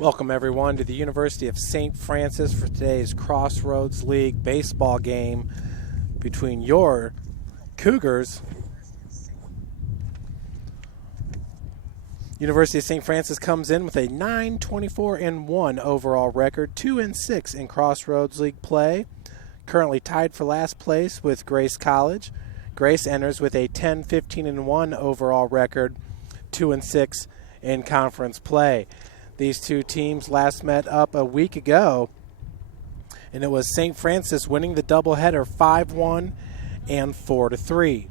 Welcome everyone to the University of St. Francis for today's Crossroads League baseball game between your Cougars. University of St. Francis comes in with a 9-24-1 overall record, 2-6 in Crossroads League play. Currently tied for last place with Grace College. Grace enters with a 10-15-1 overall record, 2-6 in conference play. These two teams last met up a week ago, and it was St. Francis winning the doubleheader 5-1 and 4-3.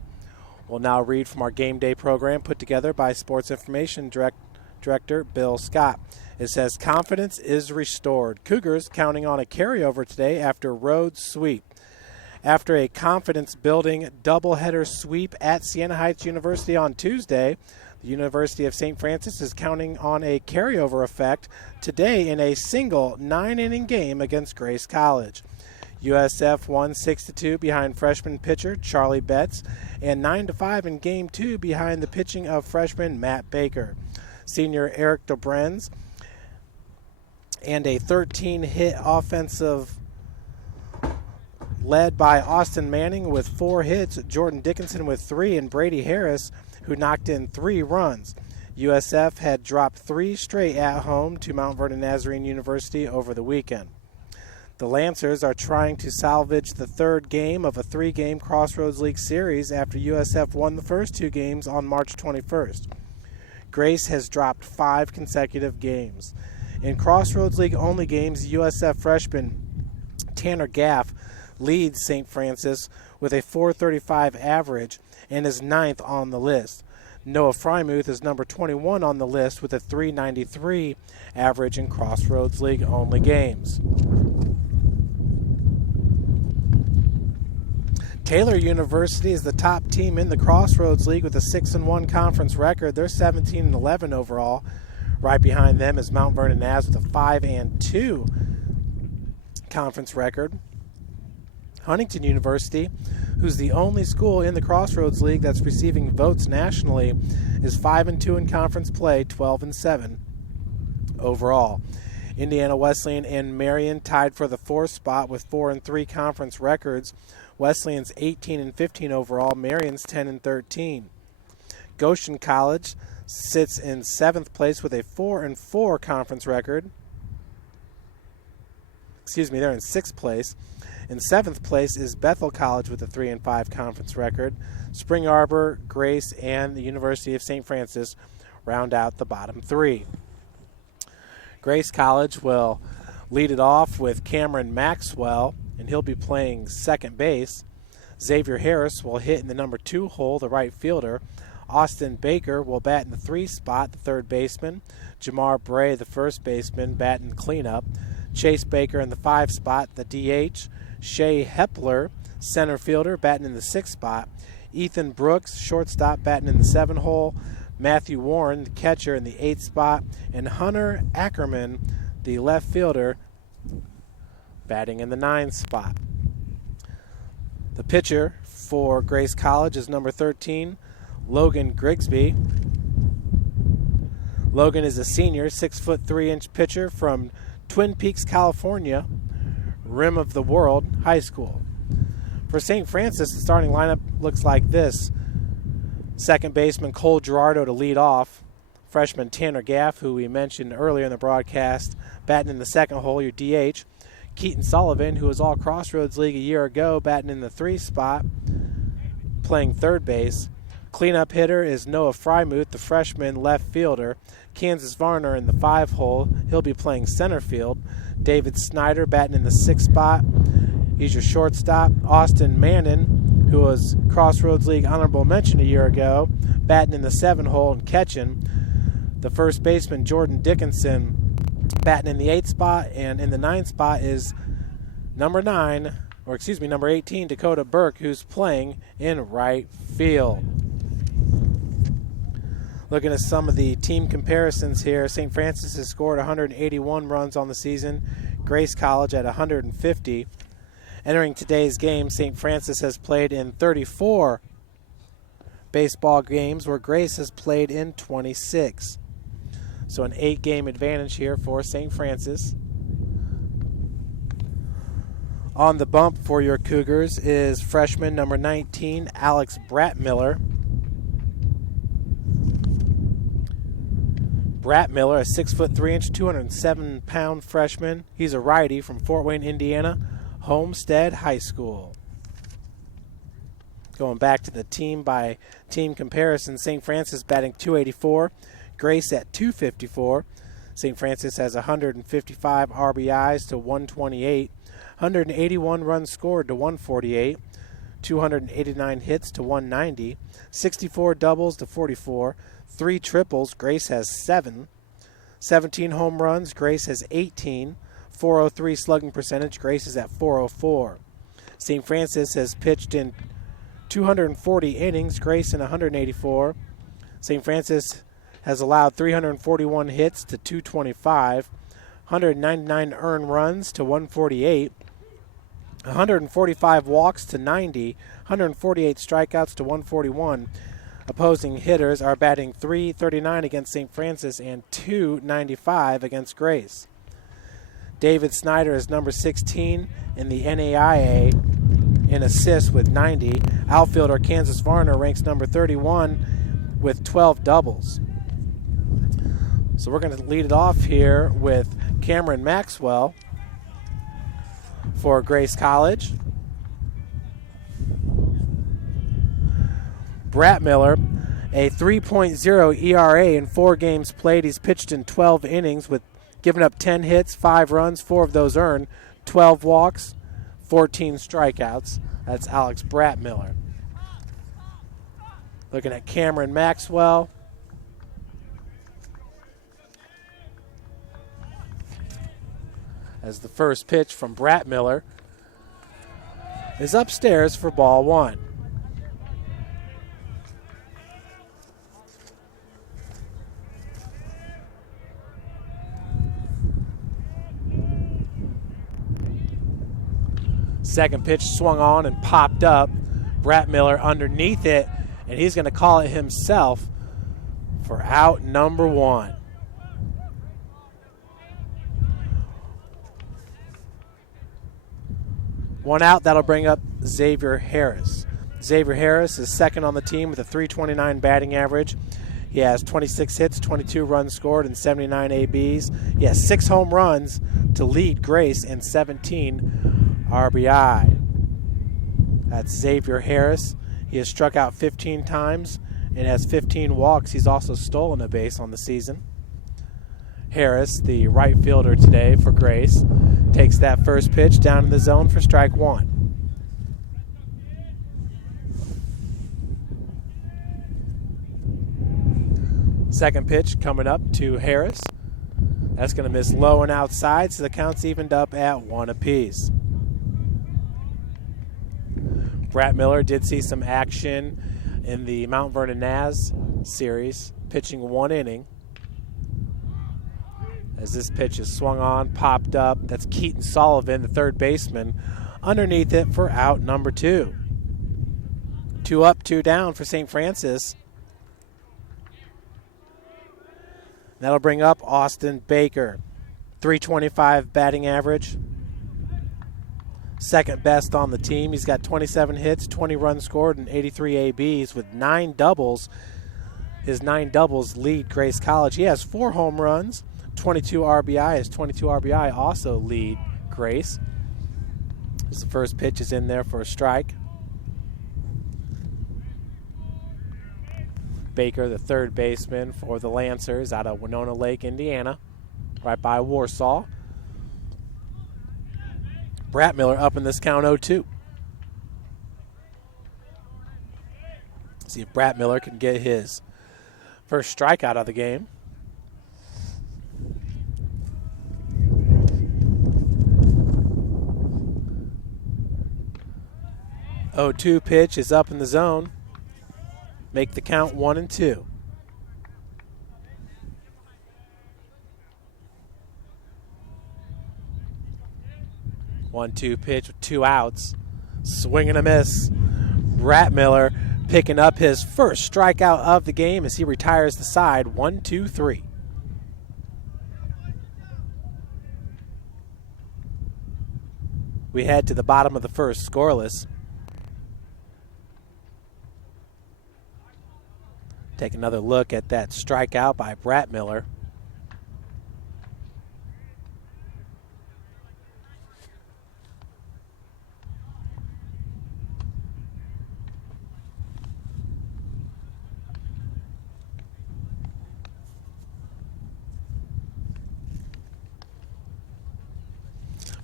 We'll now read from our game day program put together by Sports Information Director Bill Scott. It says, confidence is restored. Cougars counting on a carryover today after road sweep. After a confidence-building doubleheader sweep at Siena Heights University on Tuesday, the University of St. Francis is counting on a carryover effect today in a single 9-inning game against Grace College. USF won 6-2 behind freshman pitcher Charlie Betts and 9-5 in Game 2 behind the pitching of freshman Matt Baker. Senior Eric Dobrenz and a 13-hit offensive led by Austin Manning with 4 hits, Jordan Dickinson with 3, and Brady Harris, who knocked in 3 runs. USF had dropped 3 straight at home to Mount Vernon Nazarene University over the weekend. The Lancers are trying to salvage the third game of a 3-game Crossroads League series after USF won the first 2 games on March 21st. Grace has dropped 5 consecutive games. In Crossroads League only games, USF freshman Tanner Gaff leads St. Francis with a .435 average and is 9th on the list. Noah Frymuth is number 21 on the list with a .393 average in Crossroads League only games. Taylor University is the top team in the Crossroads League with a 6-1 conference record. They're 17-11 overall. Right behind them is Mount Vernon Naz with a 5-2 conference record. Huntington University, who's the only school in the Crossroads League that's receiving votes nationally, is 5-2 in conference play, 12-7 overall. Indiana Wesleyan and Marion tied for the 4th spot with 4-3 conference records. Wesleyan's 18-15 overall, Marion's 10-13. Goshen College sits in 7th place with a 4-4 conference record. They're in 6th place. In 7th place is Bethel College with a 3-5 conference record. Spring Arbor, Grace, and the University of St. Francis round out the bottom 3. Grace College will lead it off with Cameron Maxwell, and he'll be playing second base. Xavier Harris will hit in the number 2 hole, the right fielder. Austin Baker will bat in the 3 spot, the third baseman. Jamar Bray, the first baseman, bat in cleanup. Chase Baker in the 5 spot, the DH. Shea Hepler, center fielder, batting in the 6th spot. Ethan Brooks, shortstop, batting in the 7 hole. Matthew Warren, the catcher, in the 8th spot. And Hunter Ackerman, the left fielder, batting in the 9th spot. The pitcher for Grace College is number 13, Logan Grigsby. Logan is a senior, 6'3" pitcher from Twin Peaks, California, Rim of the World High School. For St. Francis, the starting lineup looks like this. Second baseman Cole Gerardo to lead off. Freshman Tanner Gaff, who we mentioned earlier in the broadcast, batting in the 2nd hole, your DH. Keaton Sullivan, who was all Crossroads League a year ago, batting in the 3 spot, playing third base. Cleanup hitter is Noah Frymuth, the freshman left fielder. Kansas Varner in the 5 hole. He'll be playing center field. David Snyder batting in the 6th spot. He's your shortstop. Austin Manning, who was Crossroads League honorable mention a year ago, batting in the 7 hole and catching. The first baseman, Jordan Dickinson, batting in the 8th spot. And in the 9th spot is number 18, Dakota Burke, who's playing in right field. Looking at some of the team comparisons here, St. Francis has scored 181 runs on the season, Grace College at 150. Entering today's game, St. Francis has played in 34 baseball games, where Grace has played in 26. So an 8-game advantage here for St. Francis. On the bump for your Cougars is freshman number 19, Alex Bratmiller. Bratmiller, a 6'3", 207-pound freshman. He's a righty from Fort Wayne, Indiana, Homestead High School. Going back to the team-by-team comparison, St. Francis batting .284, Grace at .254. St. Francis has 155 RBIs to 128, 181 runs scored to 148, 289 hits to 190, 64 doubles to 44, 3 triples. Grace has 7, 17 home runs. Grace has 18, 403 slugging percentage. Grace is at 404. St. Francis has pitched in 240 innings, Grace in 184. St. Francis has allowed 341 hits to 225, 199 earned runs to 148, 145 walks to 90, 148 strikeouts to 141. Opposing hitters are batting .339 against St. Francis and .295 against Grace. David Snyder is number 16 in the NAIA in assists with 90. Outfielder Kansas Varner ranks number 31 with 12 doubles. So we're going to lead it off here with Cameron Maxwell for Grace College. Bratmiller, a 3.0 ERA in 4 games played. He's pitched in 12 innings with giving up 10 hits, 5 runs, 4 of those earned, 12 walks, 14 strikeouts. That's Alex Bratmiller. Looking at Cameron Maxwell. As the first pitch from Bratmiller is upstairs for ball 1. Second pitch swung on and popped up. Bratmiller underneath it, and he's going to call it himself for out number 1. One out, that'll bring up Xavier Harris. Xavier Harris is second on the team with a .329 batting average. He has 26 hits, 22 runs scored, and 79 ABs. He has 6 home runs to lead Grace and 17 RBI. That's Xavier Harris. He has struck out 15 times and has 15 walks. He's also stolen a base on the season. Harris, the right fielder today for Grace, takes that first pitch down in the zone for strike 1. Second pitch coming up to Harris. That's going to miss low and outside, so the count's evened up at 1 apiece. Bratmiller did see some action in the Mount Vernon Naz series, pitching 1 inning. As this pitch is swung on, popped up, that's Keaton Sullivan, the third baseman, underneath it for out number 2. 2 up, 2 down for St. Francis. That'll bring up Austin Baker. .325 batting average. Second best on the team. He's got 27 hits, 20 runs scored, and 83 ABs with 9 doubles. His 9 doubles lead Grace College. He has 4 home runs, 22 RBI. His 22 RBI also lead Grace. As the first pitch is in there for a strike. Baker, the third baseman for the Lancers out of Winona Lake, Indiana, right by Warsaw. Bratmiller up in this count 0-2. See if Bratmiller can get his first strikeout of the game. Oh, 2 pitch is up in the zone. Make the count 1-2. One-two pitch with 2 outs. Swing and a miss. Bratmiller picking up his first strikeout of the game as he retires the side. 1-2-3. We head to the bottom of the first, scoreless. Take another look at that strikeout by Brett Miller.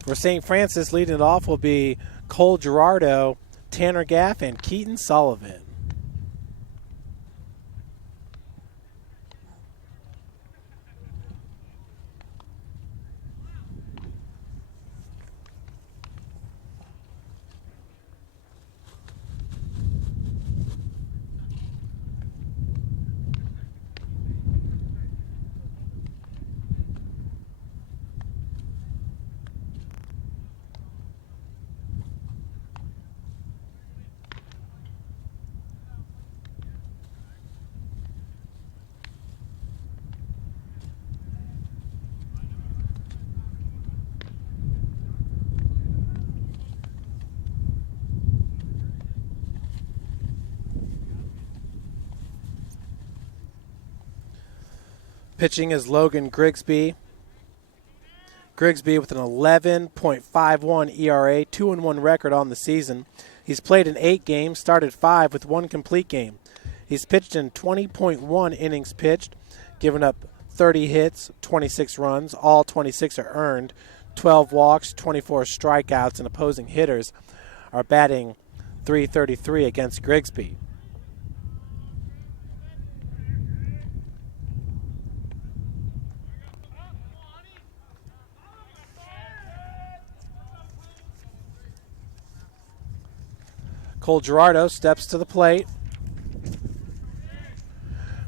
For St. Francis, leading it off will be Cole Girardo, Tanner Gaff, and Keaton Sullivan. Pitching is Logan Grigsby. Grigsby with an 11.51 ERA, 2-1 record on the season. He's played in 8 games, started 5 with 1 complete game. He's pitched in 20.1 innings pitched, given up 30 hits, 26 runs. All 26 are earned, 12 walks, 24 strikeouts, and opposing hitters are batting .333 against Grigsby. Cole Girardo steps to the plate.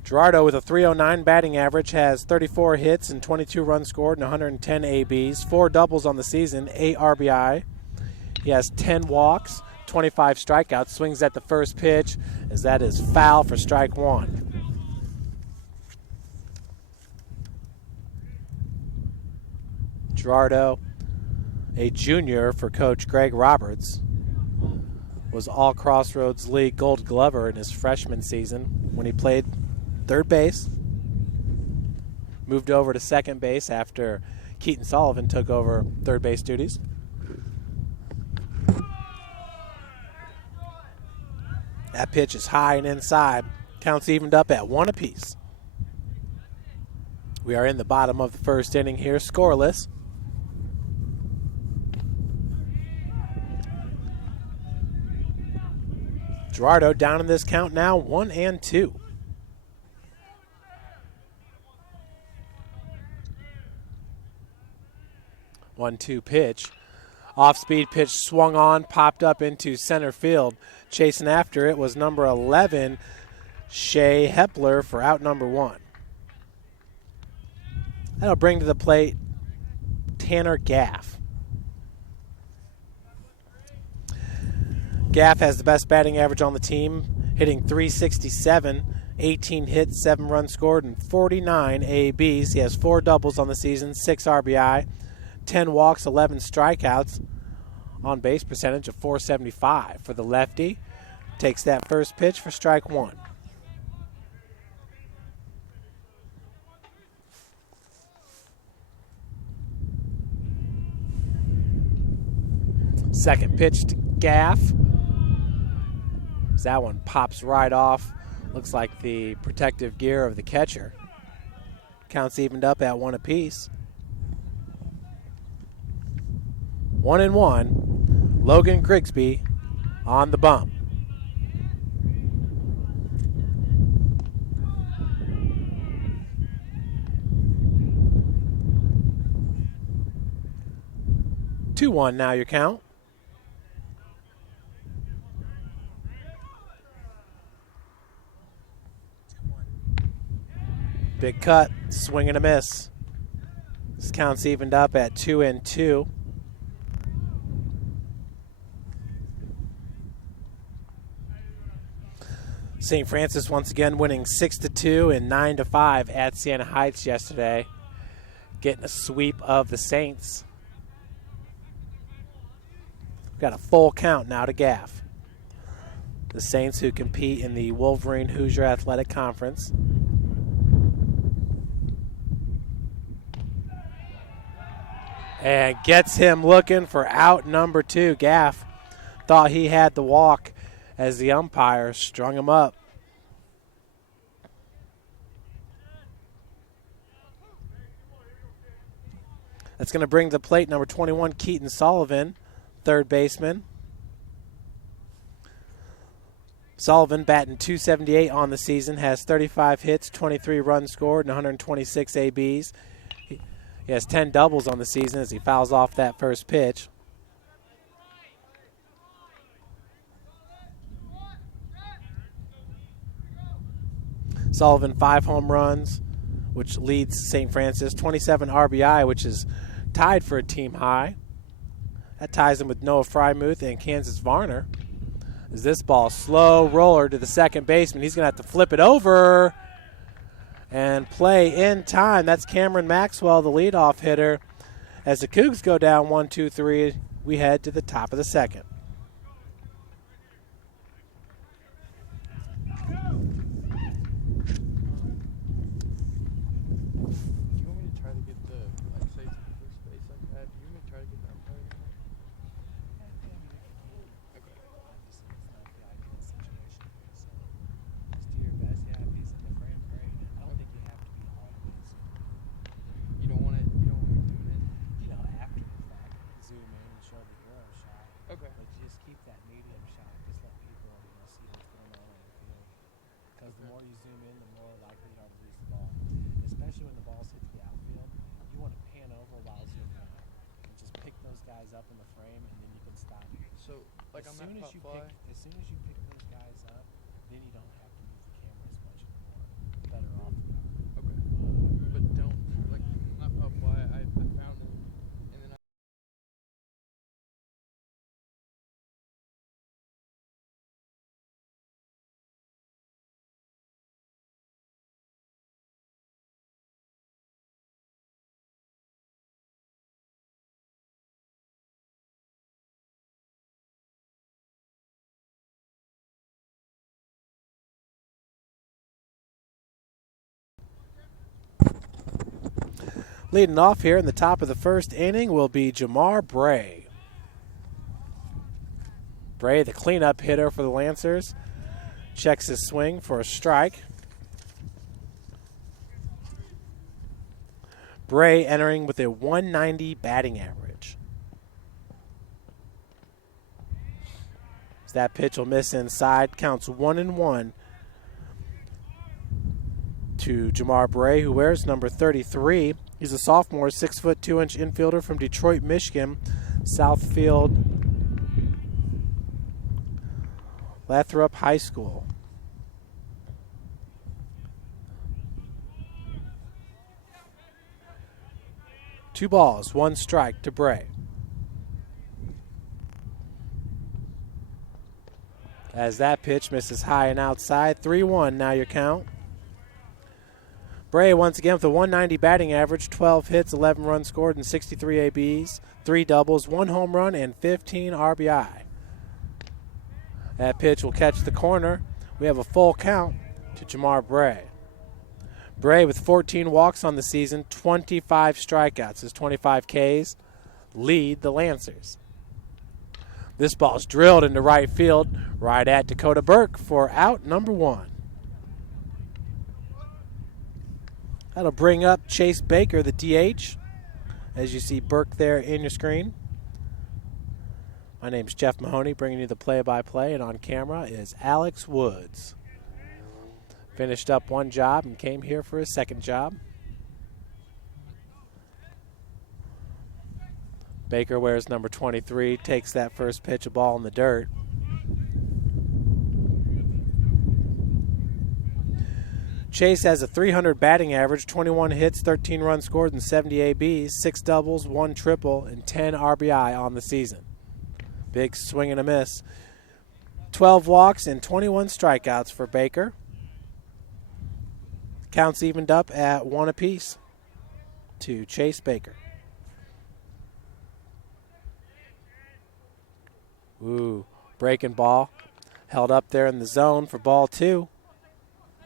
Girardo with a .309 batting average has 34 hits and 22 runs scored and 110 ABs, 4 doubles on the season, 8 RBI. He has 10 walks, 25 strikeouts, swings at the first pitch as that is foul for strike 1. Girardo, a junior for Coach Greg Roberts, was All Crossroads League Gold Glover in his freshman season when he played third base. Moved over to second base after Keaton Sullivan took over third base duties. That pitch is high and inside. Counts evened up at 1 apiece. We are in the bottom of the first inning here, scoreless. Girardo down in this count now, 1-2. One-two pitch. Off-speed pitch swung on, popped up into center field. Chasing after it was number 11, Shea Hepler, for out number 1. That'll bring to the plate Tanner Gaff. Gaff has the best batting average on the team, hitting .367, 18 hits, 7 runs scored, and 49 ABs. He has 4 doubles on the season, 6 RBI, 10 walks, 11 strikeouts, on base percentage of .475 for the lefty. Takes that first pitch for strike 1. Second pitch to Gaff. That one pops right off. Looks like the protective gear of the catcher. Counts evened up at 1 apiece. 1-1. Logan Grigsby on the bump. Two one now your count. Big cut, swing and a miss. This count's evened up at 2-2. St. Francis once again winning 6-2 and 9-5 at Siena Heights yesterday, getting a sweep of the Saints. Got a full count now to Gaff. The Saints, who compete in the Wolverine Hoosier Athletic Conference. And gets him looking for out number 2. Gaff thought he had the walk as the umpire strung him up. That's going to bring the plate number 21, Keaton Sullivan, third baseman. Sullivan batting .278 on the season, has 35 hits, 23 runs scored, and 126 ABs. He has 10 doubles on the season as he fouls off that first pitch. Sullivan, 5 home runs, which leads St. Francis, 27 RBI, which is tied for a team high. That ties him with Noah Frymuth and Kansas Varner. As this ball, slow roller to the second baseman. He's going to have to flip it over and play in time. That's Cameron Maxwell, the leadoff hitter. As the Cougs go down 1-2-3, we head to the top of the second. As soon as you pick those guys up, then you don't have to move the camera as much anymore. Better off the cover. Okay. But don't, like, not pop fly. I found it, and then Leading off here in the top of the first inning will be Jamar Bray. Bray, the cleanup hitter for the Lancers, checks his swing for a strike. Bray entering with a 190 batting average. As that pitch will miss inside, counts 1-1 to Jamar Bray, who wears number 33. He's a sophomore, 6'2" infielder from Detroit, Michigan, Southfield Lathrop High School. Two balls, one strike to Bray. As that pitch misses high and outside, 3-1 now your count. Bray once again with a 190 batting average, 12 hits, 11 runs scored, and 63 ABs, 3 doubles, 1 home run, and 15 RBI. That pitch will catch the corner. We have a full count to Jamar Bray. Bray with 14 walks on the season, 25 strikeouts. His 25 Ks lead the Lancers. This ball's drilled into right field, right at Dakota Burke for out number 1. That'll bring up Chase Baker, the DH, as you see Burke there in your screen. My name's Jeff Mahoney, bringing you the play-by-play, and on camera is Alex Woods. Finished up one job and came here for his second job. Baker wears number 23, takes that first pitch, a ball in the dirt. Chase has a 300 batting average, 21 hits, 13 runs scored, and 70 ABs, 6 doubles, 1 triple, and 10 RBI on the season. Big swing and a miss. 12 walks and 21 strikeouts for Baker. Counts evened up at 1 apiece to Chase Baker. Ooh, breaking ball. Held up there in the zone for ball 2.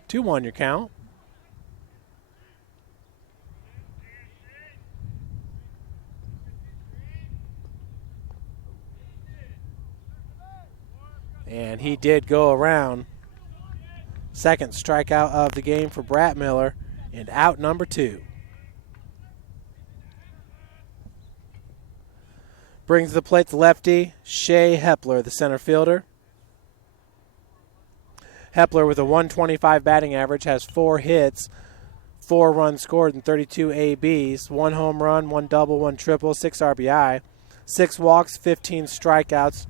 2-1 your count. And he did go around. Second strikeout of the game for Brett Miller, and out number 2. Brings to the plate the lefty, Shea Hepler, the center fielder. Hepler with a 125 batting average has 4 hits, 4 runs scored, and 32 ABs, 1 home run, 1 double, 1 triple, 6 RBI, 6 walks, 15 strikeouts.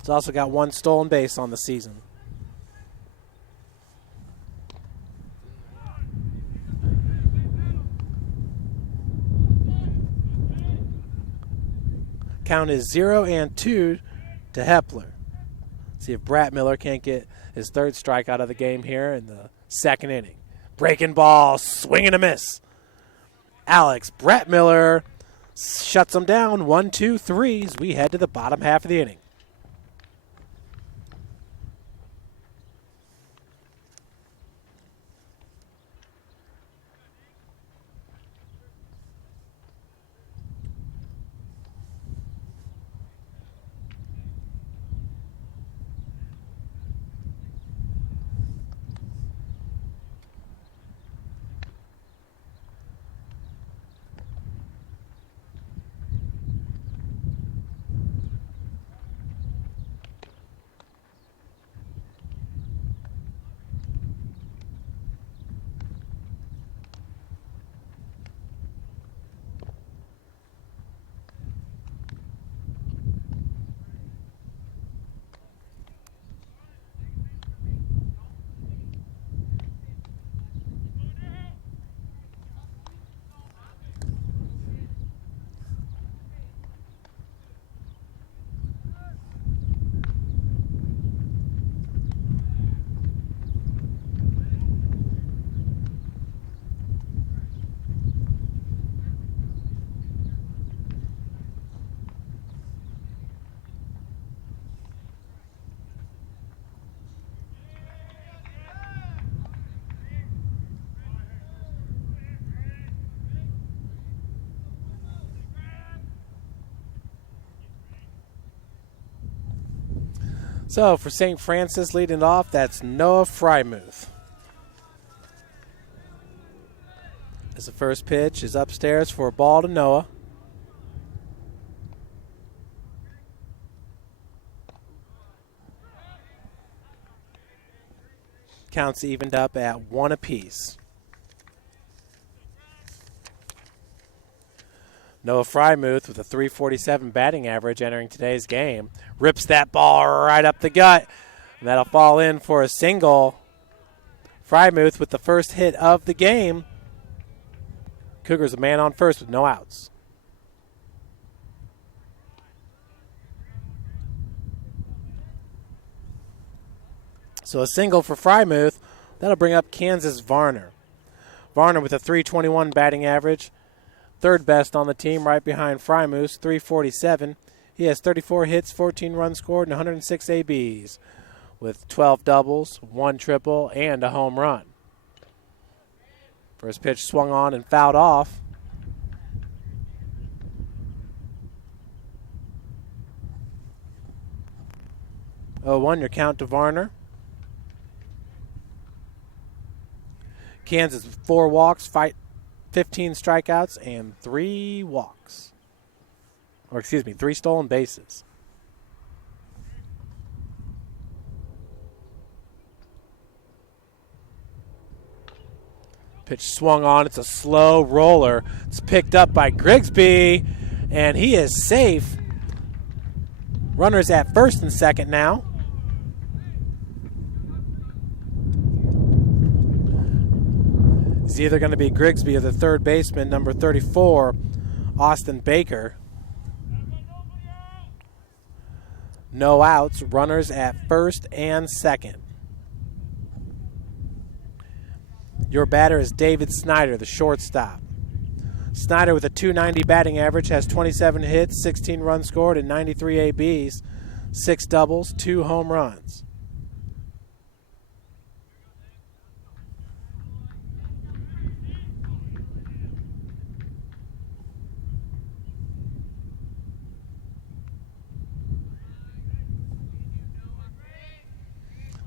He's also got 1 stolen base on the season. Count is 0-2 to Hepler. See if Brett Miller can't get his 3rd strikeout of the game here in the 2nd inning. Breaking ball, swing and a miss. Alex Brett Miller shuts him down 1-2-3 as we head to the bottom half of the inning. So for St. Francis leading off, that's Noah Frymuth. As the first pitch is upstairs for a ball to Noah. Counts evened up at 1 apiece. Noah Frymuth with a .347 batting average entering today's game. Rips that ball right up the gut. And that'll fall in for a single. Frymuth with the first hit of the game. Cougars a man on first with no outs. So a single for Frymuth. That'll bring up Kansas Varner. Varner with a .321 batting average. 3rd best on the team, right behind Frymuth, .347. He has 34 hits, 14 runs scored, and 106 ABs, with 12 doubles, 1 triple, and a home run. First pitch swung on and fouled off. Oh, 1 your count to Varner. Kansas with 4 walks, 15 strikeouts, and 3 walks. Or, 3 stolen bases. Pitch swung on. It's a slow roller. It's picked up by Grigsby, and he is safe. Runners at first and second now. It's either going to be Grigsby or the 3rd baseman, number 34, Austin Baker. No outs, runners at first and second. Your batter is David Snyder, the shortstop. Snyder with a .290 batting average has 27 hits, 16 runs scored, and 93 ABs, 6 doubles, 2 home runs.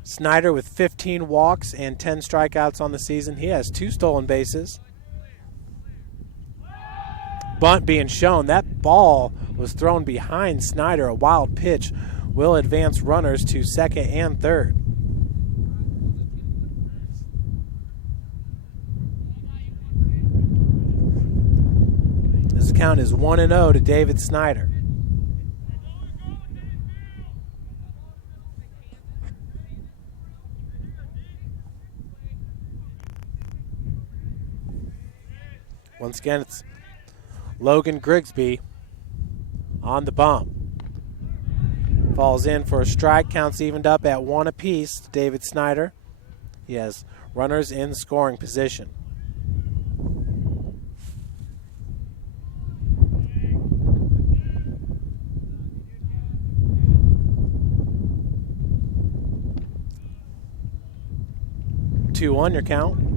Snyder with 15 walks and 10 strikeouts on the season. He has 2 stolen bases. Bunt being shown. That ball was thrown behind Snyder. A wild pitch will advance runners to second and third. This count is 1-0 to David Snyder. Once again, it's Logan Grigsby on the bump. Falls in for a strike, counts evened up at 1 apiece to David Snyder. He has runners in scoring position. Two on your count.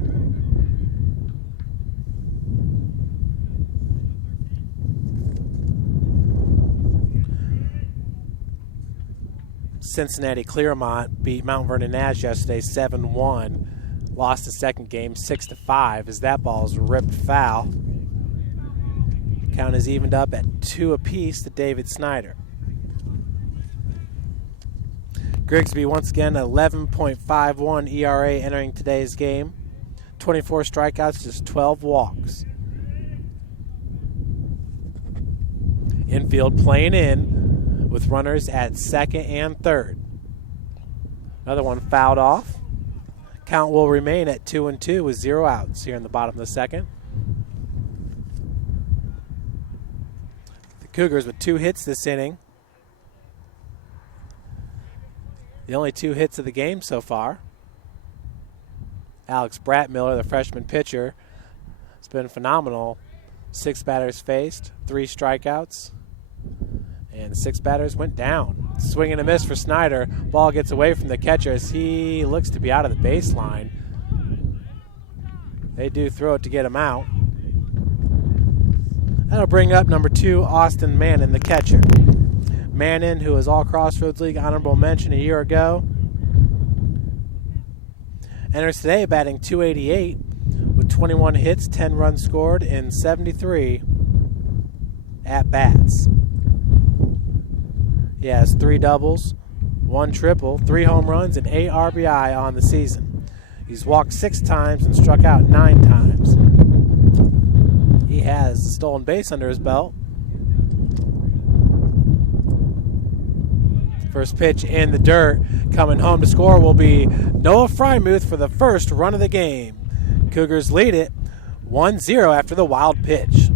Cincinnati Clearmont beat Mount Vernon Nash yesterday 7-1. Lost the second game 6-5 as that ball is ripped foul. Count is evened up at 2 apiece to David Snyder. Grigsby once again 11.51 ERA entering today's game. 24 strikeouts, just 12 walks. Infield playing in with runners at second and third. Another one fouled off. Count will remain at 2-2 with 0 outs here in the bottom of the second. The Cougars with 2 hits this inning. The only 2 hits of the game so far. Alex Bratmiller, the freshman pitcher, has been phenomenal. 6 batters faced, 3 strikeouts. And 6 batters went down. Swing and a miss for Snyder. Ball gets away from the catcher as he looks to be out of the baseline. They do throw it to get him out. That'll bring up number 2, Austin Mannon, the catcher. Mannon, who was All Crossroads League honorable mention a year ago, enters today batting .288 with 21 hits, 10 runs scored, and 73 at-bats. He has 3 doubles, 1 triple, 3 home runs, and 8 RBI on the season. He's walked 6 times and struck out 9 times. He has a stolen base under his belt. First pitch in the dirt. Coming home to score will be Noah Frymuth for the first run of the game. Cougars lead it 1-0 after the wild pitch.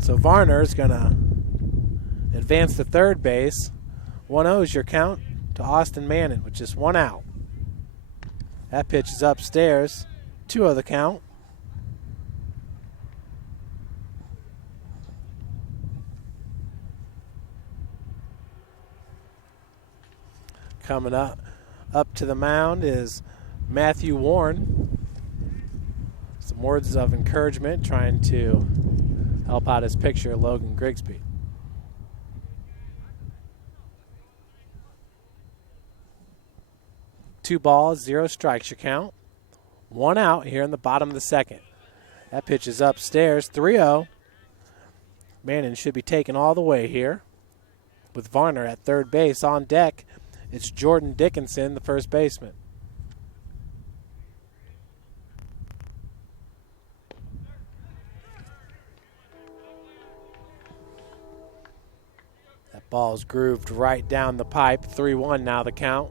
So Varner's going to advance to third base. 1-0 is your count to Austin Mannon with just 1 out. That pitch is upstairs. 2-0 the count. Coming up to the mound is Matthew Warren. Some words of encouragement, trying to help out his pitcher, Logan Grigsby. Two balls, 0 strikes your count. 1 out here in the bottom of the second. That pitch is upstairs, 3-0. Mannon should be taken all the way here. With Varner at third base on deck, it's Jordan Dickinson, the first baseman. That ball's grooved right down the pipe. 3-1 now the count.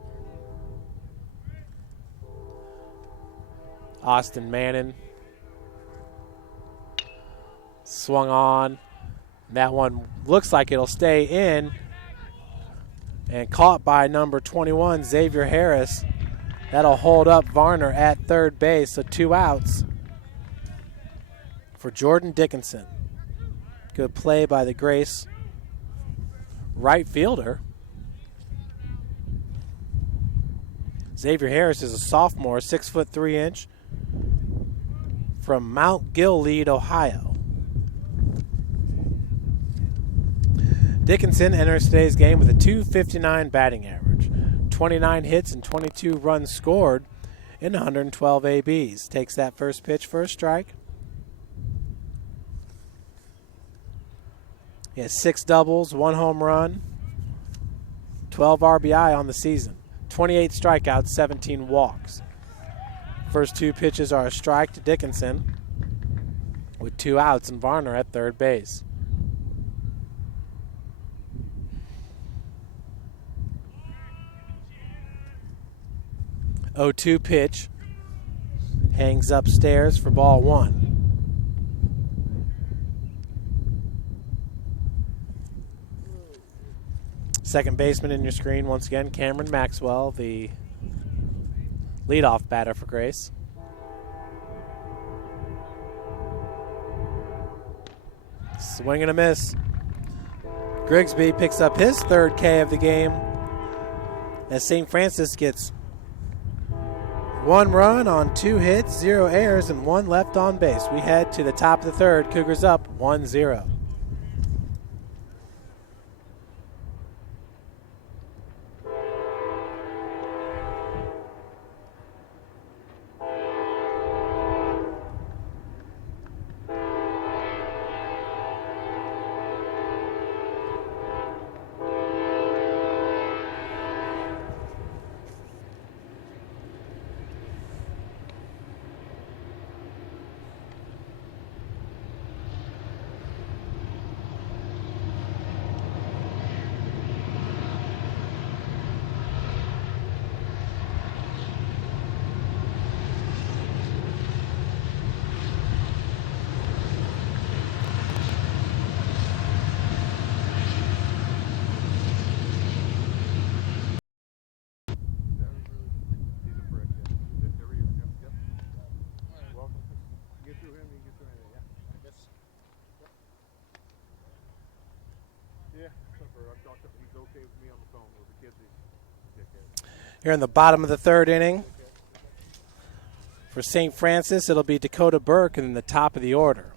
Austin Mannon Swung on. That one looks like it'll stay in. And caught by number 21, Xavier Harris. That'll hold up Varner at third base, so 2 outs for Jordan Dickinson. Good play by the Grace right fielder. Xavier Harris is a sophomore, 6'3" from Mount Gilead, Ohio. Dickinson enters today's game with a .259 batting average, 29 hits and 22 runs scored in 112 ABs. Takes that first pitch for a strike. He has 6 doubles, 1 home run, 12 RBI on the season, 28 strikeouts, 17 walks. First 2 pitches are a strike to Dickinson with 2 outs and Varner at third base. Oh, 2 pitch hangs upstairs for ball 1. Second baseman in your screen once again, Cameron Maxwell, the leadoff batter for Grace. Swing and a miss. Grigsby picks up his 3rd K of the game as St. Francis gets 1 run on 2 hits, 0 errors, and 1 left on base. We head to the top of the 3rd. Cougars up 1-0. Here in the bottom of the 3rd inning, for St. Francis, it'll be Dakota Burke in the top of the order.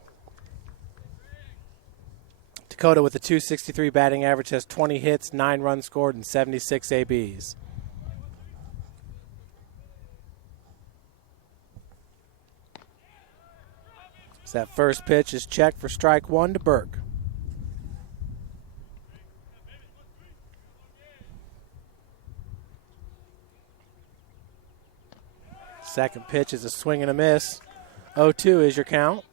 Dakota with a .263 batting average has 20 hits, 9 runs scored, and 76 ABs. So that first pitch is checked for strike 1 to Burke. Second pitch is a swing and a miss. 0-2 is your count.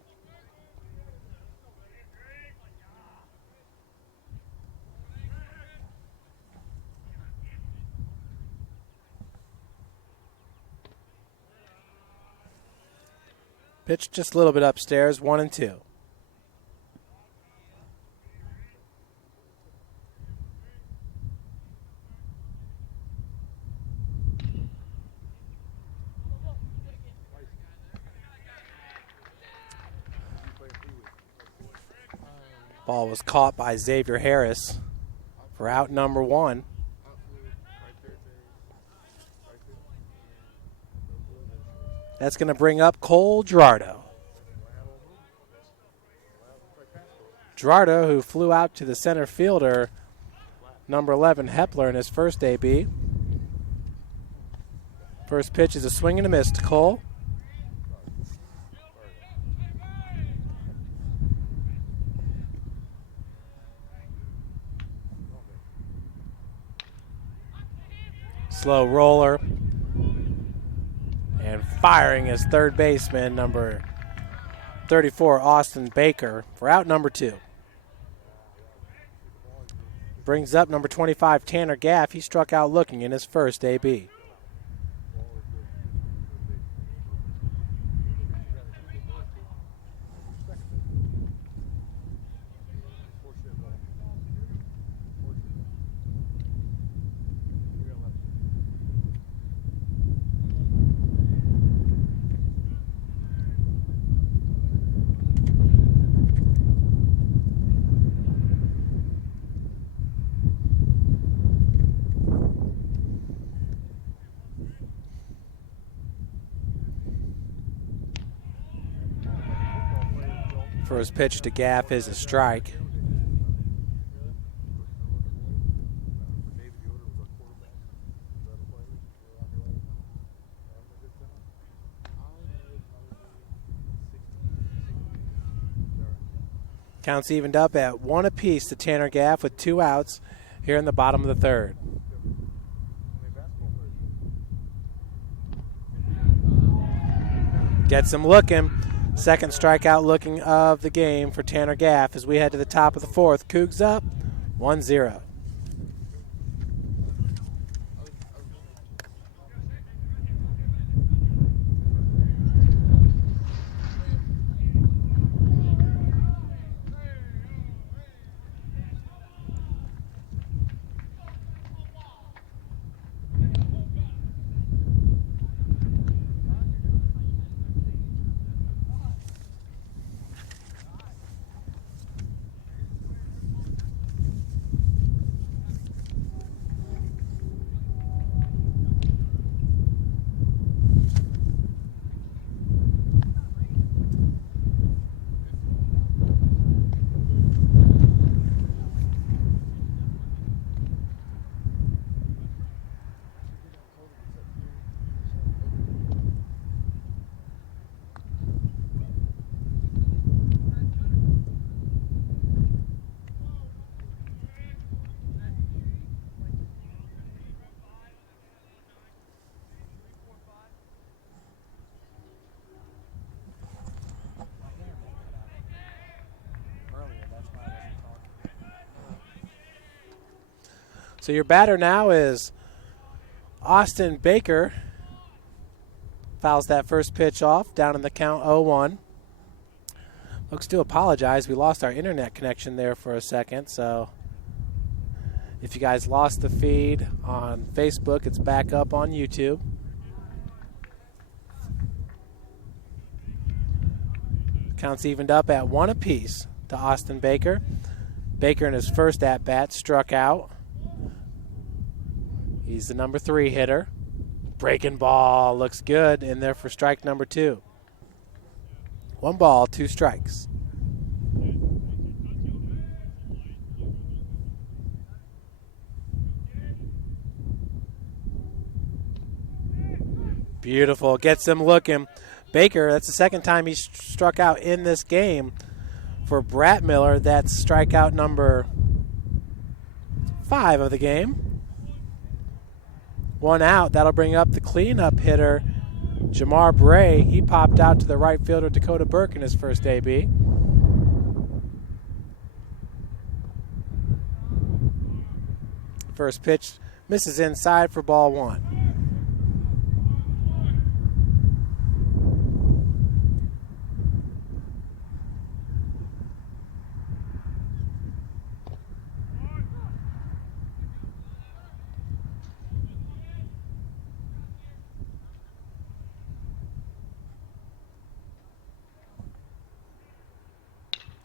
Pitch just a little bit upstairs, 1-2. Ball was caught by Xavier Harris for out number 1. That's going to bring up Cole Gerardo. Gerardo, who flew out to the center fielder, number 11, Hepler, in his first AB. First pitch is a swing and a miss to Cole. Slow roller. And firing his third baseman, number 34, Austin Baker, for out number 2. Brings up number 25, Tanner Gaff. He struck out looking in his first AB. First pitch to Gaff is a strike. Counts evened up at 1 apiece to Tanner Gaff with 2 outs here in the bottom of the third. Gets him looking. Second strikeout looking of the game for Tanner Gaff as we head to the top of the fourth. Cougs up 1-0. So your batter now is Austin Baker. Fouls that first pitch off, down in the count 0-1. Looks to apologize. We lost our internet connection there for a second, so if you guys lost the feed on Facebook, it's back up on YouTube. Counts evened up at 1 apiece to Austin Baker. Baker in his first at-bat struck out. He's the number 3 hitter. Breaking ball looks good in there for strike number 2. 1 ball, 2 strikes. Beautiful. Gets him looking. Baker, that's the second time he's struck out in this game. For Brett Miller, that's strikeout number 5 of the game. 1 out. That'll bring up the cleanup hitter, Jamar Bray. He popped out to the right fielder, Dakota Burke, in his first AB. First pitch misses inside for ball 1.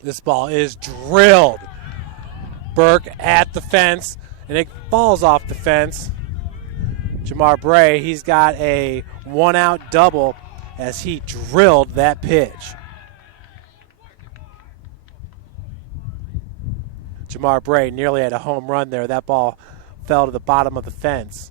This ball is drilled. Burke at the fence, and it falls off the fence. Jamar Bray, he's got a 1-out double as he drilled that pitch. Jamar Bray nearly had a home run there. That ball fell to the bottom of the fence.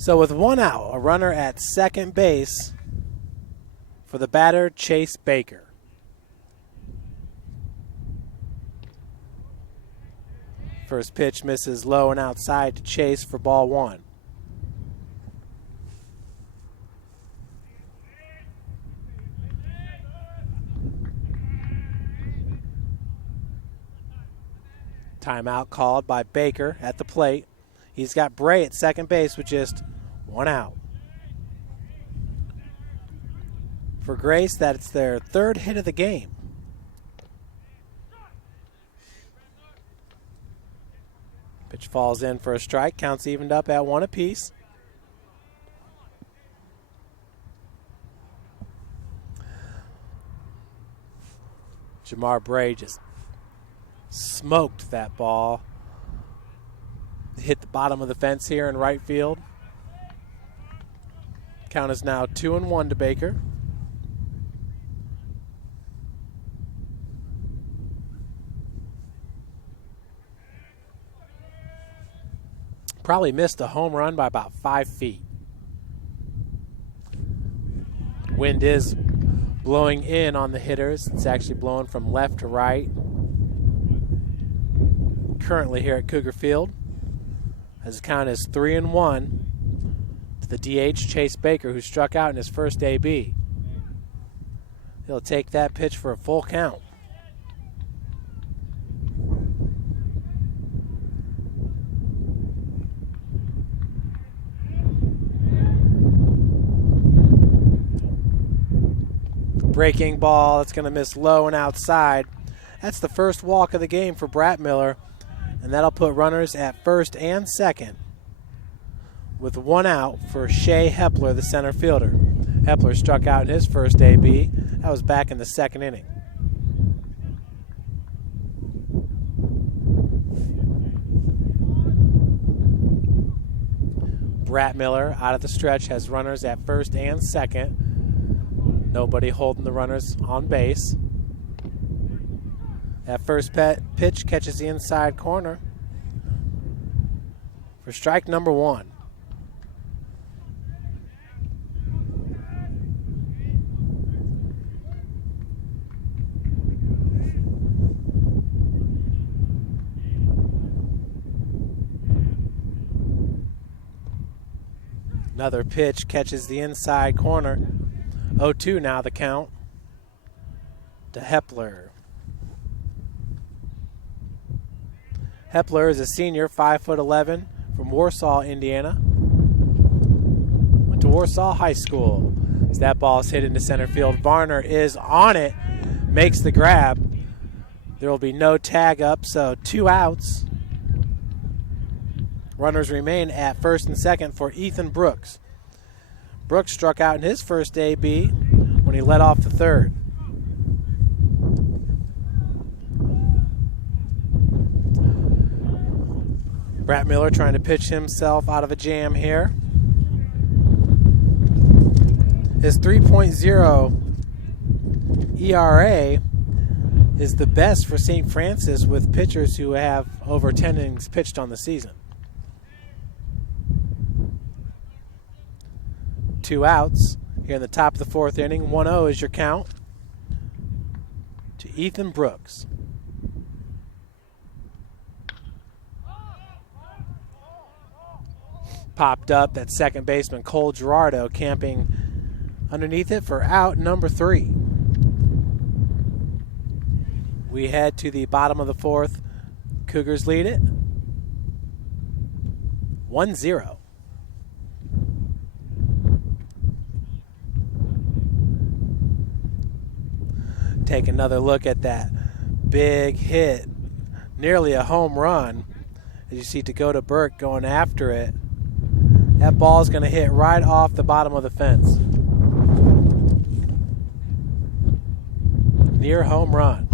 So with 1 out, a runner at second base for the batter, Chase Baker. First pitch misses low and outside to Chase for ball 1. Timeout called by Baker at the plate. He's got Bray at second base with just 1 out. For Grace, that's their 3rd hit of the game. Pitch falls in for a strike. Counts evened up at 1 apiece. Jamar Bray just smoked that ball. Hit the bottom of the fence here in right field. Count is now 2-1 to Baker. Probably missed a home run by about 5 feet. Wind is blowing in on the hitters. It's actually blowing from left to right. Currently here at Cougar Field, as the count is 3-1 to the DH Chase Baker, who struck out in his first AB. He'll take that pitch for a full count. Breaking ball, it's going to miss low and outside. That's the first walk of the game for Brett Miller, and that'll put runners at first and second with one out for Shea Hepler, the center fielder. Hepler struck out in his first AB. That was back in the second inning. Brett Miller out of the stretch has runners at first and second. Nobody holding the runners on base. That first pitch catches the inside corner for strike number 1. Another pitch catches the inside corner. 0-2 now the count to Hepler. Hepler is a senior, 5'11", from Warsaw, Indiana. Went to Warsaw High School. As that ball is hit into center field, Varner is on it, makes the grab. There will be no tag up, so 2 outs. Runners remain at first and second for Ethan Brooks. Brooks struck out in his first AB when he led off the third. Brett Miller trying to pitch himself out of a jam here. His 3.0 ERA is the best for St. Francis with pitchers who have over 10 innings pitched on the season. 2 outs here in the top of the 4th inning. 1-0 is your count to Ethan Brooks. Popped up that second baseman Cole Gerardo camping underneath it for out number 3. We head to the bottom of the 4th. Cougars lead it 1-0. Take another look at that big hit, nearly a home run. As you see Dakota Burke going after it. That ball is going to hit right off the bottom of the fence. Near home run.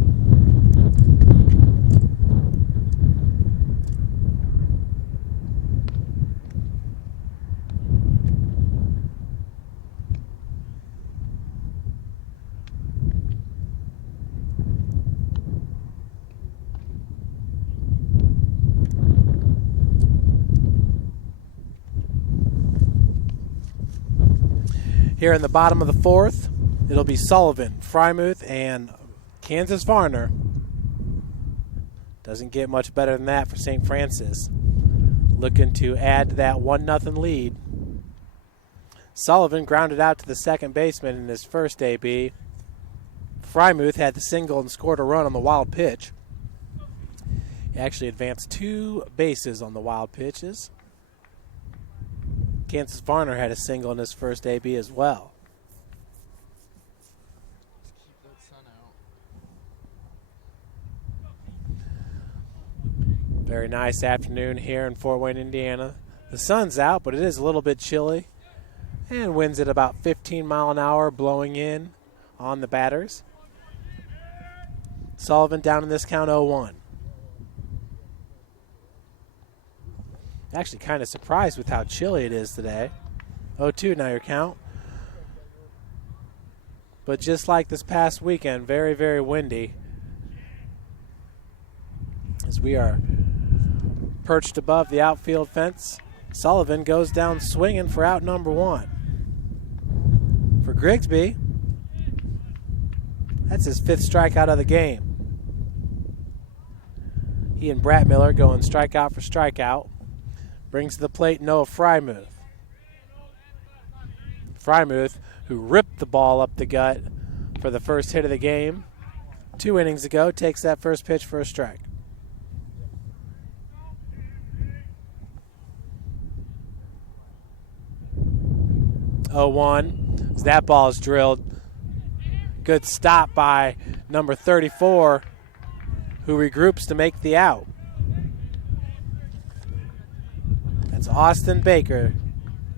Here in the bottom of the 4th, it'll be Sullivan, Frymuth, and Kansas Varner. Doesn't get much better than that for St. Francis. Looking to add to that 1-0 lead. Sullivan grounded out to the second baseman in his first AB. Frymuth had the single and scored a run on the wild pitch. He actually advanced 2 bases on the wild pitches. Kansas Varner had a single in his first AB as well. Keep that sun out. Very nice afternoon here in Fort Wayne, Indiana. The sun's out, but it is a little bit chilly. And winds at about 15 mile an hour blowing in on the batters. Sullivan down in this count 0-1. Actually kind of surprised with how chilly it is today. 0-2 now your count. But just like this past weekend, very, very windy. As we are perched above the outfield fence, Sullivan goes down swinging for out number 1. For Grigsby, that's his 5th strikeout of the game. He and Brett Miller going strikeout for strikeout. Brings to the plate Noah Frymuth. Frymuth, who ripped the ball up the gut for the first hit of the game 2 innings ago, takes that first pitch for a strike. Oh, 1. As that ball is drilled. Good stop by number 34, who regroups to make the out. That's Austin Baker,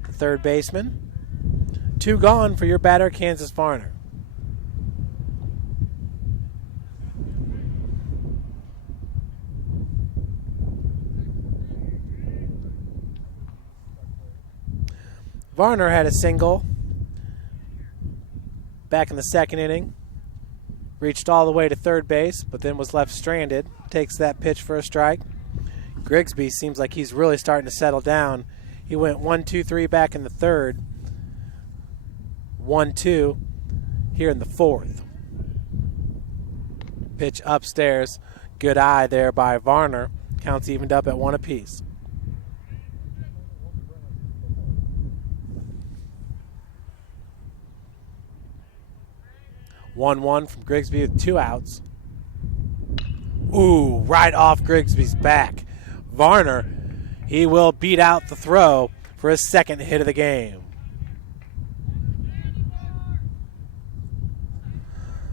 the third baseman. 2 gone for your batter, Kansas Varner. Varner had a single back in the 2nd inning. Reached all the way to third base, but then was left stranded. Takes that pitch for a strike. Grigsby seems like he's really starting to settle down. He went 1-2-3 back in the 3rd. 1-2 here in the 4th. Pitch upstairs. Good eye there by Varner. Counts evened up at 1 apiece. One from Grigsby with 2 outs. Ooh, right off Grigsby's back. Varner, he will beat out the throw for his 2nd hit of the game.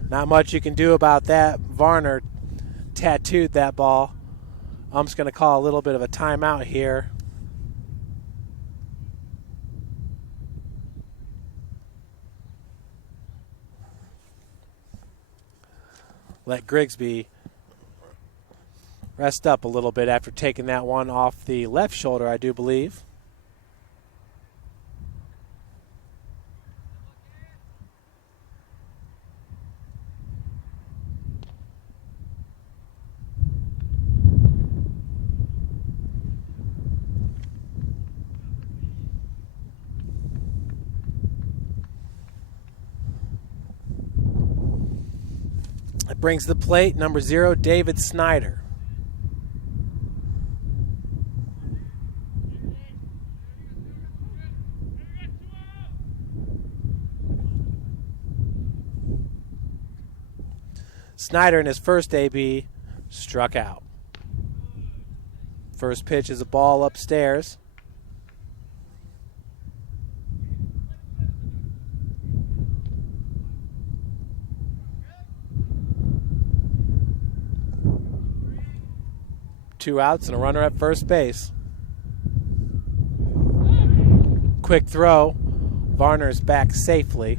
Not much you can do about that. Varner tattooed that ball. I'm just going to call a little bit of a timeout here. Let Grigsby rest up a little bit after taking that one off the left shoulder, I do believe. It brings the plate number 0, David Snyder. Snyder in his first AB struck out. First pitch is a ball upstairs. Two outs and a runner at first base. Quick throw. Varner's back safely.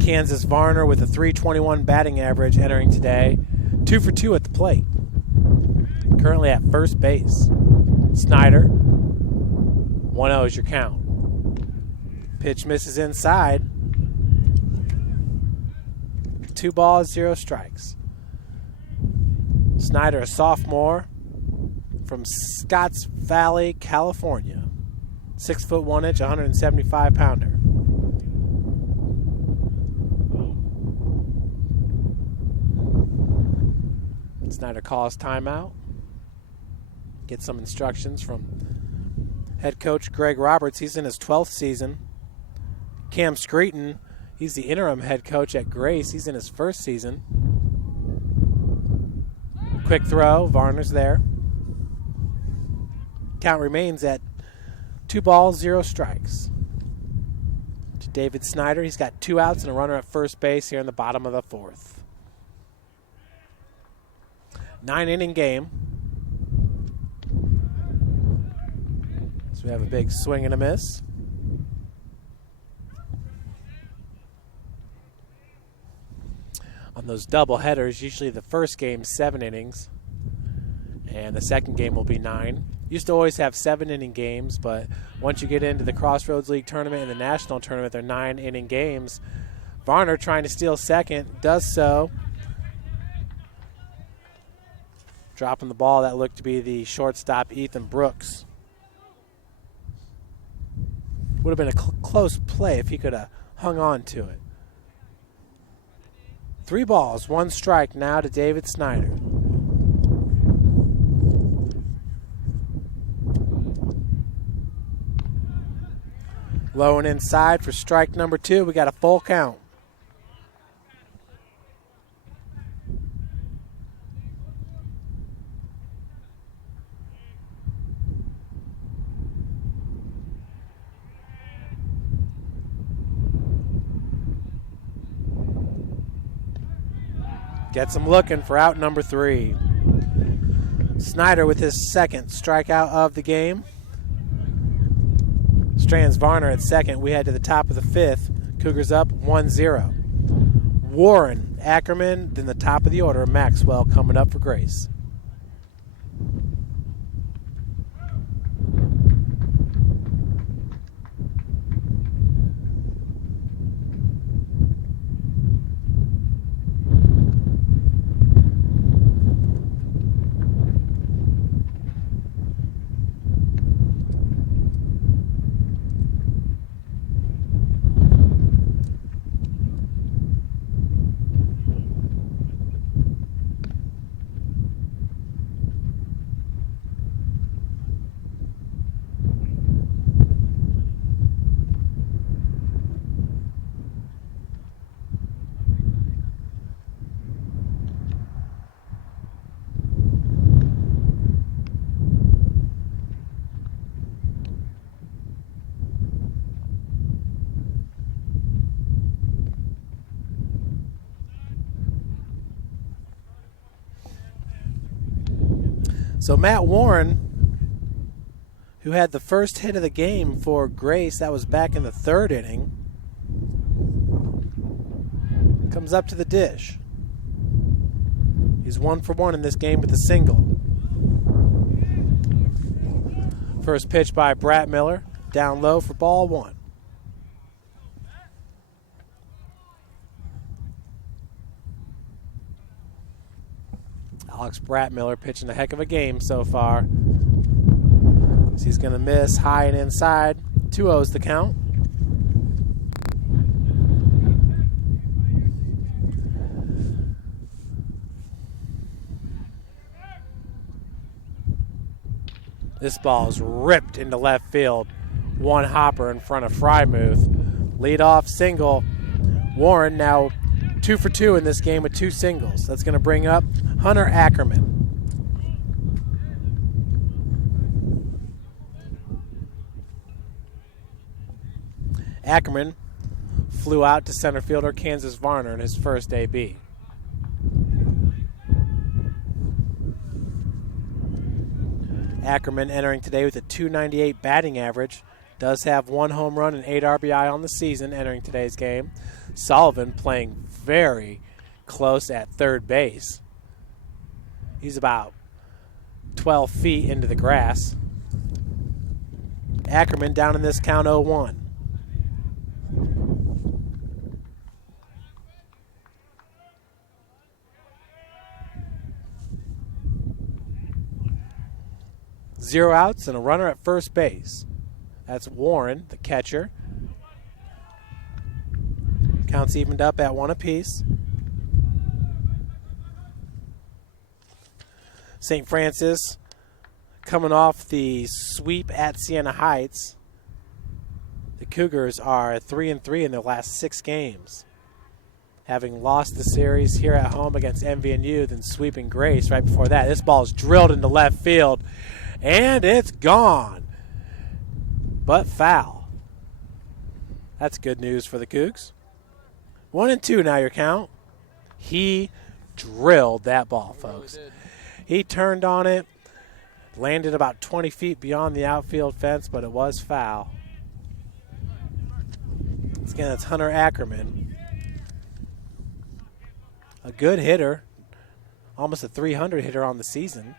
Kansas Varner with a .321 batting average entering today. 2 for 2 at the plate. Currently at first base. Snyder. 1-0 is your count. Pitch misses inside. 2 balls, 0 strikes. Snyder, a sophomore from Scotts Valley, California. 6 foot 1 inch, 175 pounder. Snyder calls timeout. Gets some instructions from head coach Greg Roberts. He's in his 12th season. Cam Screeton, he's the interim head coach at Grace. He's in his 1st season. Quick throw. Varner's there. Count remains at 2 balls, 0 strikes. To David Snyder. He's got 2 outs and a runner at first base here in the bottom of the 4th. 9-inning game. So we have a big swing and a miss. Those double headers, usually the first game 7 innings, and the second game will be 9. Used to always have 7-inning games, but once you get into the Crossroads League tournament and the national tournament, they're 9-inning games. Varner trying to steal second, does so. Dropping the ball, that looked to be the shortstop, Ethan Brooks. Would have been a close play if he could have hung on to it. 3 balls, 1 strike now to David Snyder. Low and inside for strike number 2. We got a full count. Gets him looking for out number 3. Snyder with his second strikeout of the game. Strands Varner at second. We head to the top of the 5th. Cougars up 1-0. Warren, Ackerman, then the top of the order, Maxwell coming up for Grace. So Matt Warren, who had the first hit of the game for Grace, that was back in the 3rd inning, comes up to the dish. He's 1 for 1 in this game with a single. First pitch by Brett Miller, down low for ball 1. Alex Bratmiller pitching a heck of a game so far. So he's going to miss high and inside. 2-0's the count. This ball is ripped into left field. 1 hopper in front of Frymuth. Leadoff single. Warren now 2 for 2 in this game with 2 singles. That's going to bring up Hunter Ackerman. Ackerman flew out to center fielder Kansas Varner in his first AB. Ackerman entering today with a .298 batting average. Does have 1 home run and 8 RBI on the season entering today's game. Sullivan playing very close at third base. He's about 12 feet into the grass. Ackerman down in this count 0-1. Zero outs and a runner at first base. That's Warren, the catcher. Counts evened up at 1 apiece. St. Francis coming off the sweep at Siena Heights. The Cougars are 3-3 in their last 6 games, having lost the series here at home against MVNU, then sweeping Grace right before that. This ball is drilled into left field, and it's gone, but foul. That's good news for the Cougs. 1-2 now your count. He drilled that ball, folks. Really did. He turned on it, landed about 20 feet beyond the outfield fence, but it was foul. Again, that's Hunter Ackerman. a good hitter, almost a 300 hitter on the season.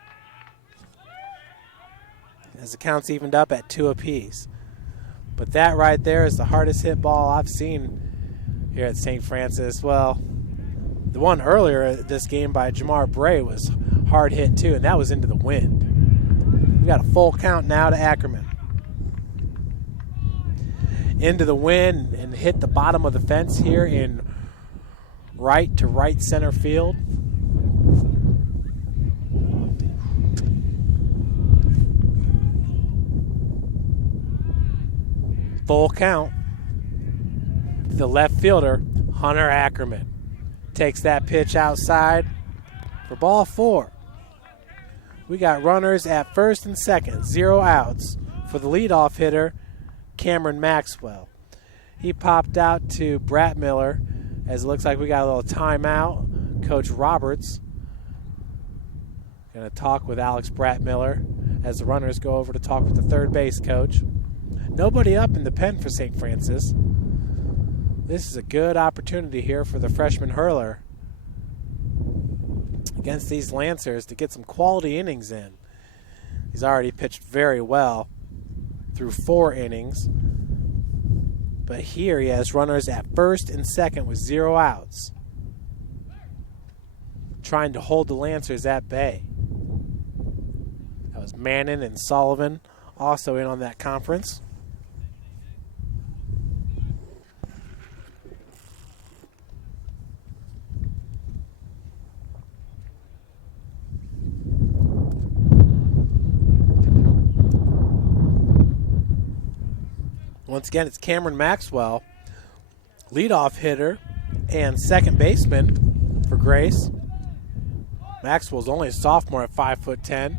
As the count's evened up at 2 apiece. But that right there is the hardest hit ball I've seen here at St. Francis. Well, the one earlier this game by Jamar Bray was hard hit too, and that was into the wind. We got a full count now to Ackerman. Into the wind and hit the bottom of the fence here in right to right center field. Full count. The left fielder, Hunter Ackerman, takes that pitch outside for ball 4. We got runners at first and second, 0 outs for the leadoff hitter, Cameron Maxwell. He popped out to Brett Miller, as it looks like we got a little timeout. Coach Roberts going to talk with Alex Brett Miller as the runners go over to talk with the third base coach. Nobody up in the pen for St. Francis. This is a good opportunity here for the freshman hurler against these Lancers to get some quality innings in. He's already pitched very well through 4 innings. But here he has runners at first and second with 0 outs, trying to hold the Lancers at bay. That was Mannon and Sullivan also in on that conference. Once again, it's Cameron Maxwell, leadoff hitter and second baseman for Grace. Maxwell's only a sophomore at 5'10".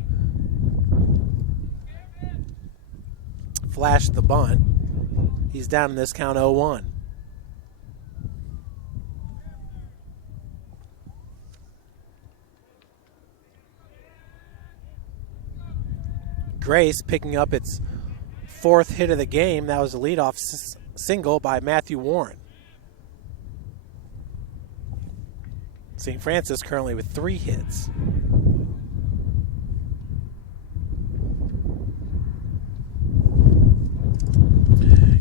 Flashed the bunt. He's down in this count 0-1. Grace picking up its 4th hit of the game. That was a leadoff single by Matthew Warren. St. Francis currently with 3 hits.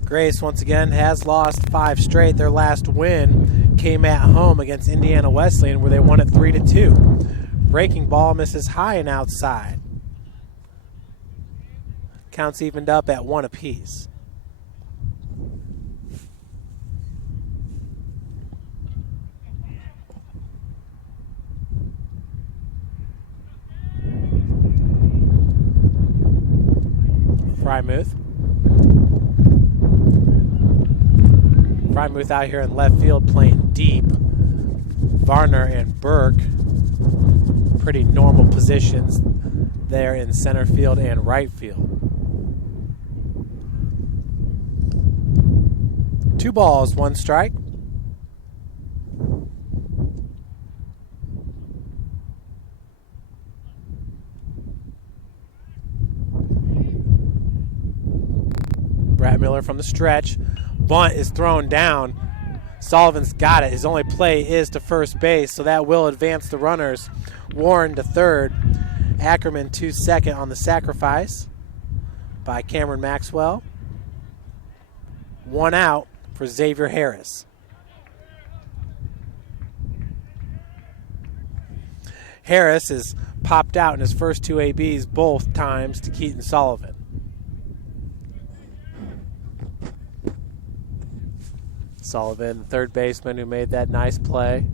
Grace once again has lost 5 straight. Their last win came at home against Indiana Wesleyan, where they won it 3-2. Breaking ball misses high and outside. Counts evened up at 1 apiece. Frymuth out here in left field playing deep. Varner and Burke, pretty normal positions there in center field and right field. 2 balls, 1 strike. Brett Miller from the stretch. Bunt is thrown down. Sullivan's got it. His only play is to first base, so that will advance the runners. Warren to third. Ackerman to second on the sacrifice by Cameron Maxwell. 1 out for Xavier Harris. Harris has popped out in his first 2 ABs both times to Keaton Sullivan. Sullivan, the third baseman who made that nice play.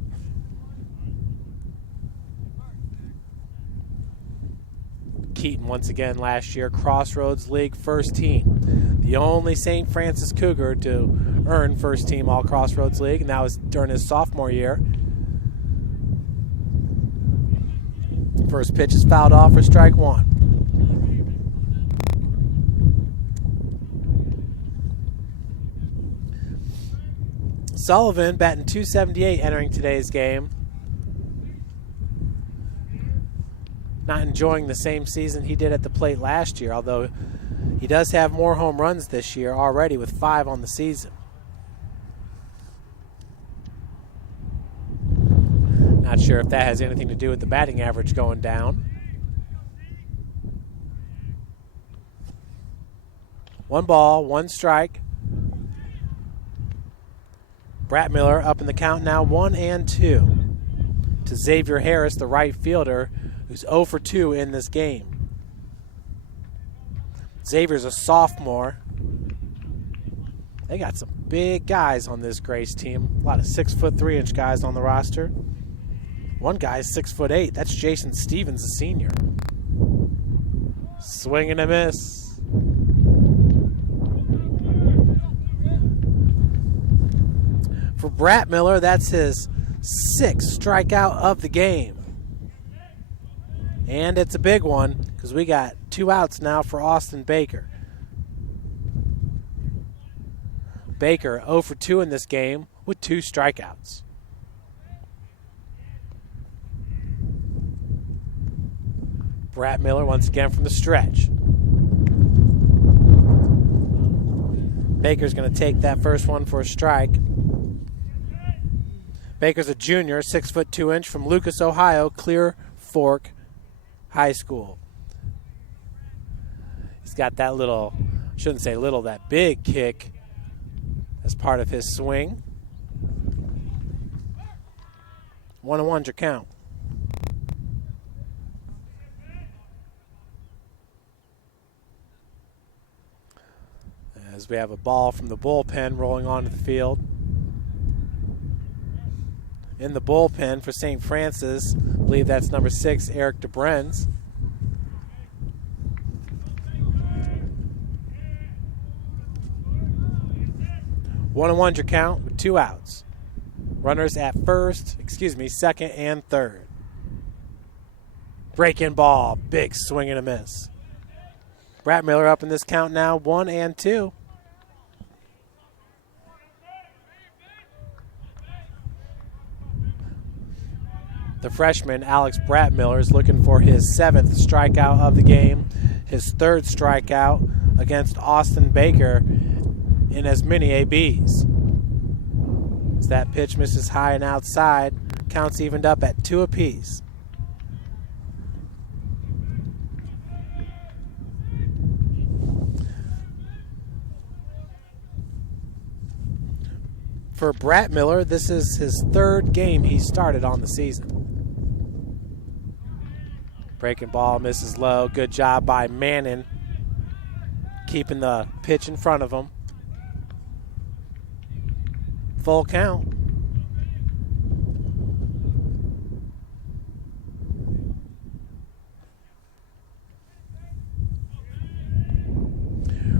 Keaton once again last year, Crossroads League first team. The only St. Francis Cougar to earn first team All Crossroads League, and that was during his sophomore year. First pitch is fouled off for strike 1. Sullivan batting .278 entering today's game. Not enjoying the same season he did at the plate last year, although he does have more home runs this year already with 5 on the season. Not sure if that has anything to do with the batting average going down. 1 ball, 1 strike. Brett Miller up in the count now, 1-2 to Xavier Harris, the right fielder, who's 0 for 2 in this game. Xavier's a sophomore. They got some big guys on this Grace team. A lot of 6 foot 3-inch guys on the roster. One guy's 6'8". That's Jason Stevens, a senior. Swing and a miss. For Brett Miller, that's his 6th strikeout of the game. And it's a big one because we got 2 outs now for Austin Baker. Baker 0 for 2 in this game with 2 strikeouts. Brett Miller once again from the stretch. Baker's going to take that first one for a strike. Baker's a junior, 6 foot 2-inch from Lucas, Ohio, Clear Fork High School. He's got that little, shouldn't say little, that big kick as part of his swing. 1-1's your count. As we have a ball from the bullpen rolling onto the field. In the bullpen for St. Francis, I believe that's number 6, Eric DeBrenz. One and 1's your count with 2 outs. Runners at second and third. Break-in ball, big swing and a miss. Brett Miller up in this count now, 1-2. The freshman, Alex Brett Miller, is looking for his 7th strikeout of the game, his 3rd strikeout against Austin Baker in as many ABs. As that pitch misses high and outside, counts evened up at 2 apiece. For Brett Miller, this is his 3rd game he started on the season. Breaking ball, misses low. Good job by Mannon, keeping the pitch in front of him. Full count.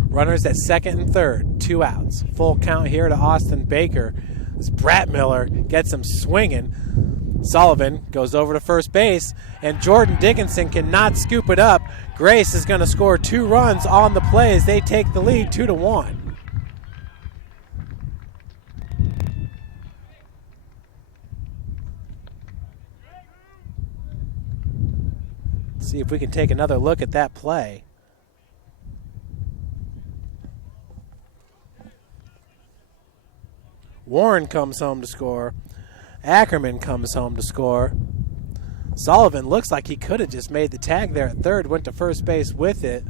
Runners at second and third, 2 outs. Full count here to Austin Baker as Brett Miller gets him swinging. Sullivan goes over to first base, and Jordan Dickinson cannot scoop it up. Grace is going to score 2 runs on the play as they take the lead 2-1. See if we can take another look at that play. Warren comes home to score. Ackerman comes home to score. Sullivan looks like he could have just made the tag there at third, went to first base with it.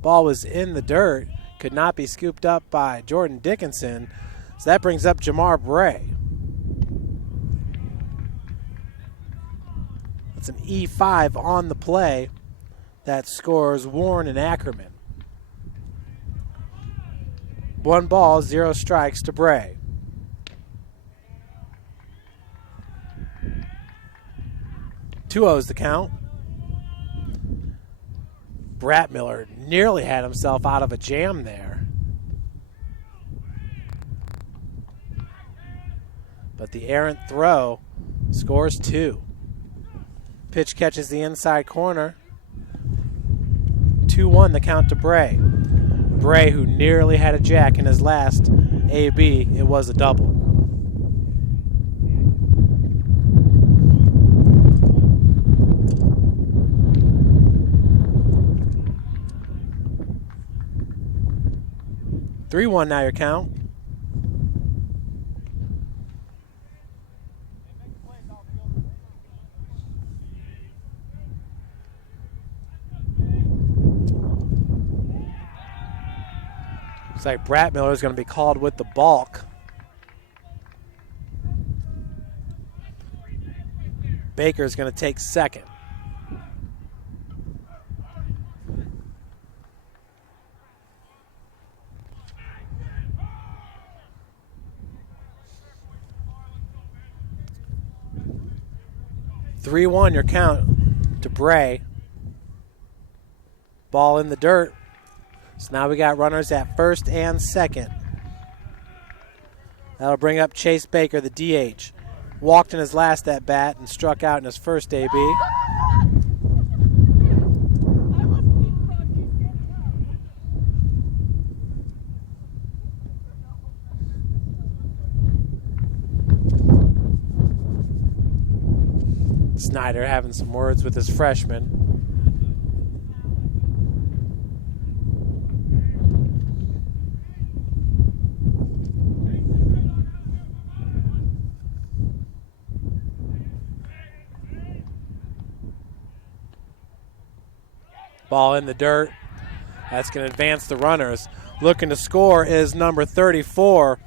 Ball was in the dirt, could not be scooped up by Jordan Dickinson. So that brings up Jamar Bray. It's an E5 on the play that scores Warren and Ackerman. 1 ball, 0 strikes to Bray. 2-0's the count. Brett Miller nearly had himself out of a jam there. But the errant throw scores 2. Pitch catches the inside corner. 2-1 the count to Bray. Bray, who nearly had a jack in his last AB, it was a double. Three-one now your count. Looks like Brett Miller is going to be called with the balk. Baker is going to take second. (3-1) your count to Bray. Ball in the dirt. So now we got runners at first and second. That'll bring up Chase Baker, the DH. Walked in his last at bat and struck out in his first AB. Snyder having some words with his freshman. Ball in the dirt. That's going to advance the runners. Looking to score is number 34.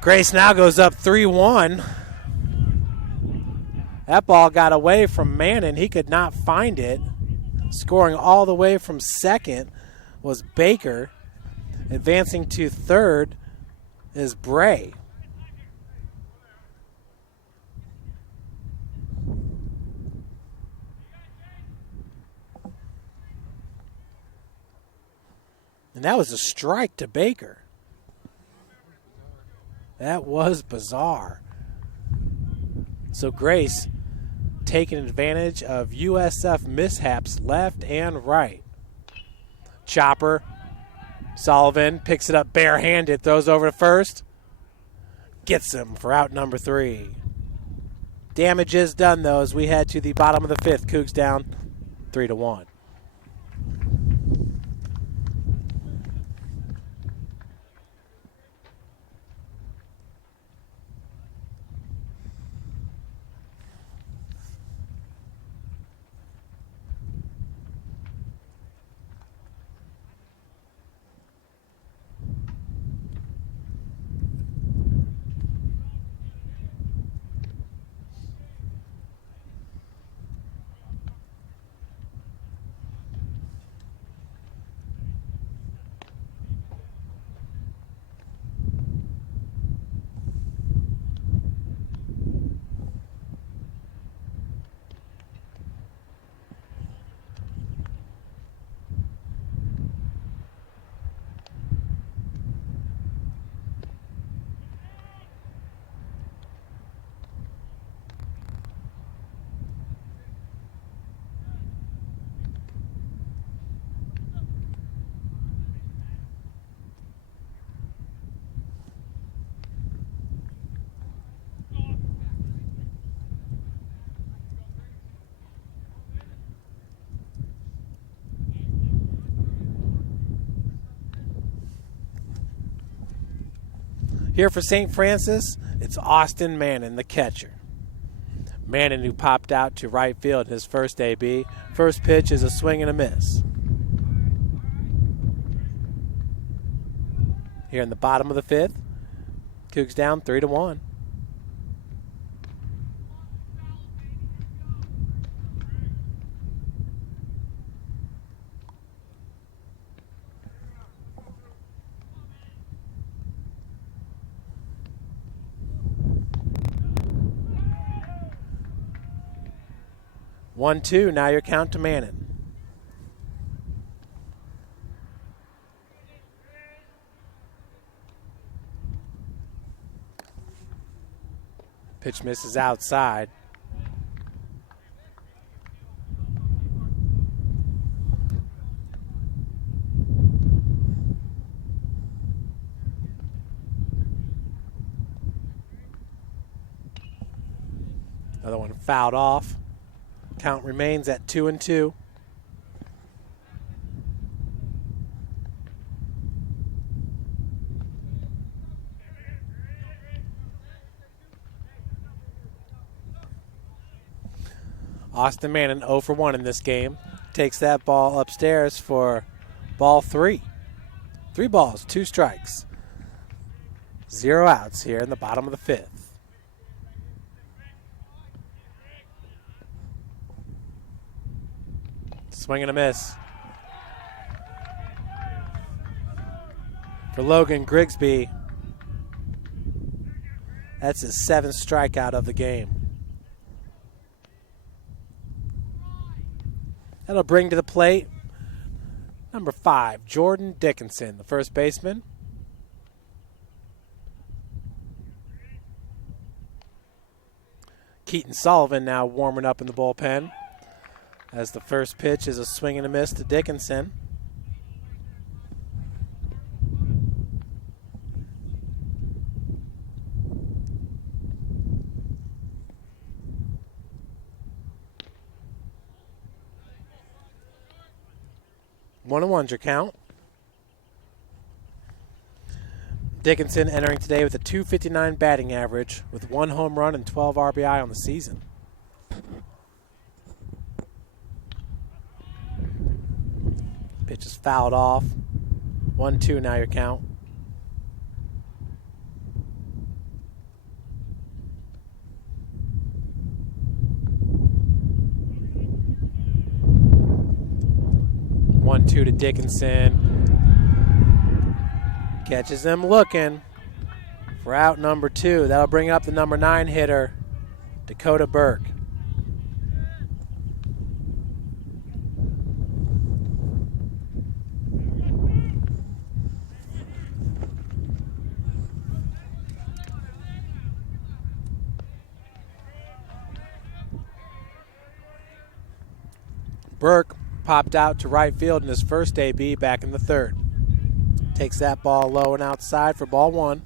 Grace now goes up 3-1. That ball got away from Mannon. He could not find it. Scoring all the way from second was Baker. Advancing to third is Bray. And that was a strike to Baker. That was bizarre. So Grace taking advantage of USF mishaps left and right. Chopper. Sullivan picks it up barehanded, throws over to first. Gets him for out number 3. Damage is done, though, as we head to the bottom of the 5th. Cougs down 3-1. Here for St. Francis, it's Austin Mannon, the catcher. Mannon, who popped out to right field in his first AB. First pitch is a swing and a miss. Here in the bottom of the 5th, Cougs down 3-1. One, two. Now your count to Mannon. Pitch misses outside. Another one fouled off. Count remains at 2-2. Austin Mannon 0 for 1 in this game. takes that ball upstairs for ball 3. 3 balls, 2 strikes. 0 outs here in the bottom of the 5th. Swing and a miss. For Logan Grigsby, that's his 7th strikeout of the game. That'll bring to the plate number 5, Jordan Dickinson, the first baseman. Keaton Sullivan now warming up in the bullpen as the first pitch is a swing and a miss to Dickinson. One and one's your count. Dickinson entering today with a .259 batting average with 1 home run and 12 RBI on the season. Pitch is fouled off. 1-2 now your count. One-two to Dickinson. Catches him looking for out number 2. That'll bring up the number 9 hitter, Dakota Burke. Burke popped out to right field in his first AB back in the 3rd. Takes that ball low and outside for ball 1.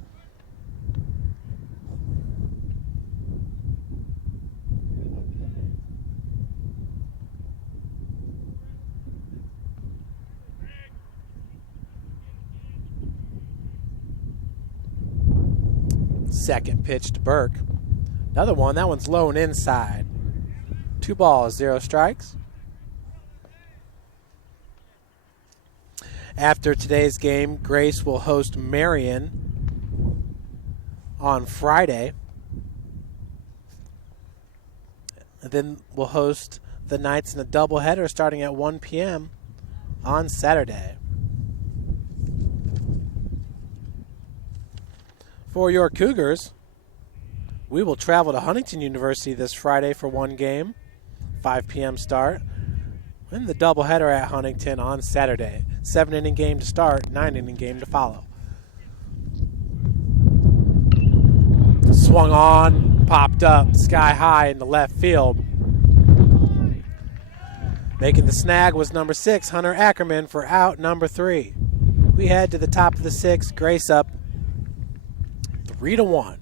Second pitch to Burke. Another one. That one's low and inside. 2 balls, 0 strikes. After today's game, Grace will host Marion on Friday. And then we'll host the Knights in a doubleheader starting at 1 p.m. on Saturday. For your Cougars, we will travel to Huntington University this Friday for 1 game, 5 p.m. start. And the doubleheader at Huntington on Saturday. 7-inning game to start, 9-inning game to follow. Swung on, popped up, sky high in the left field. Making the snag was number 6, Hunter Ackerman, for out number 3. We head to the top of the 6th, Grace up 3-1.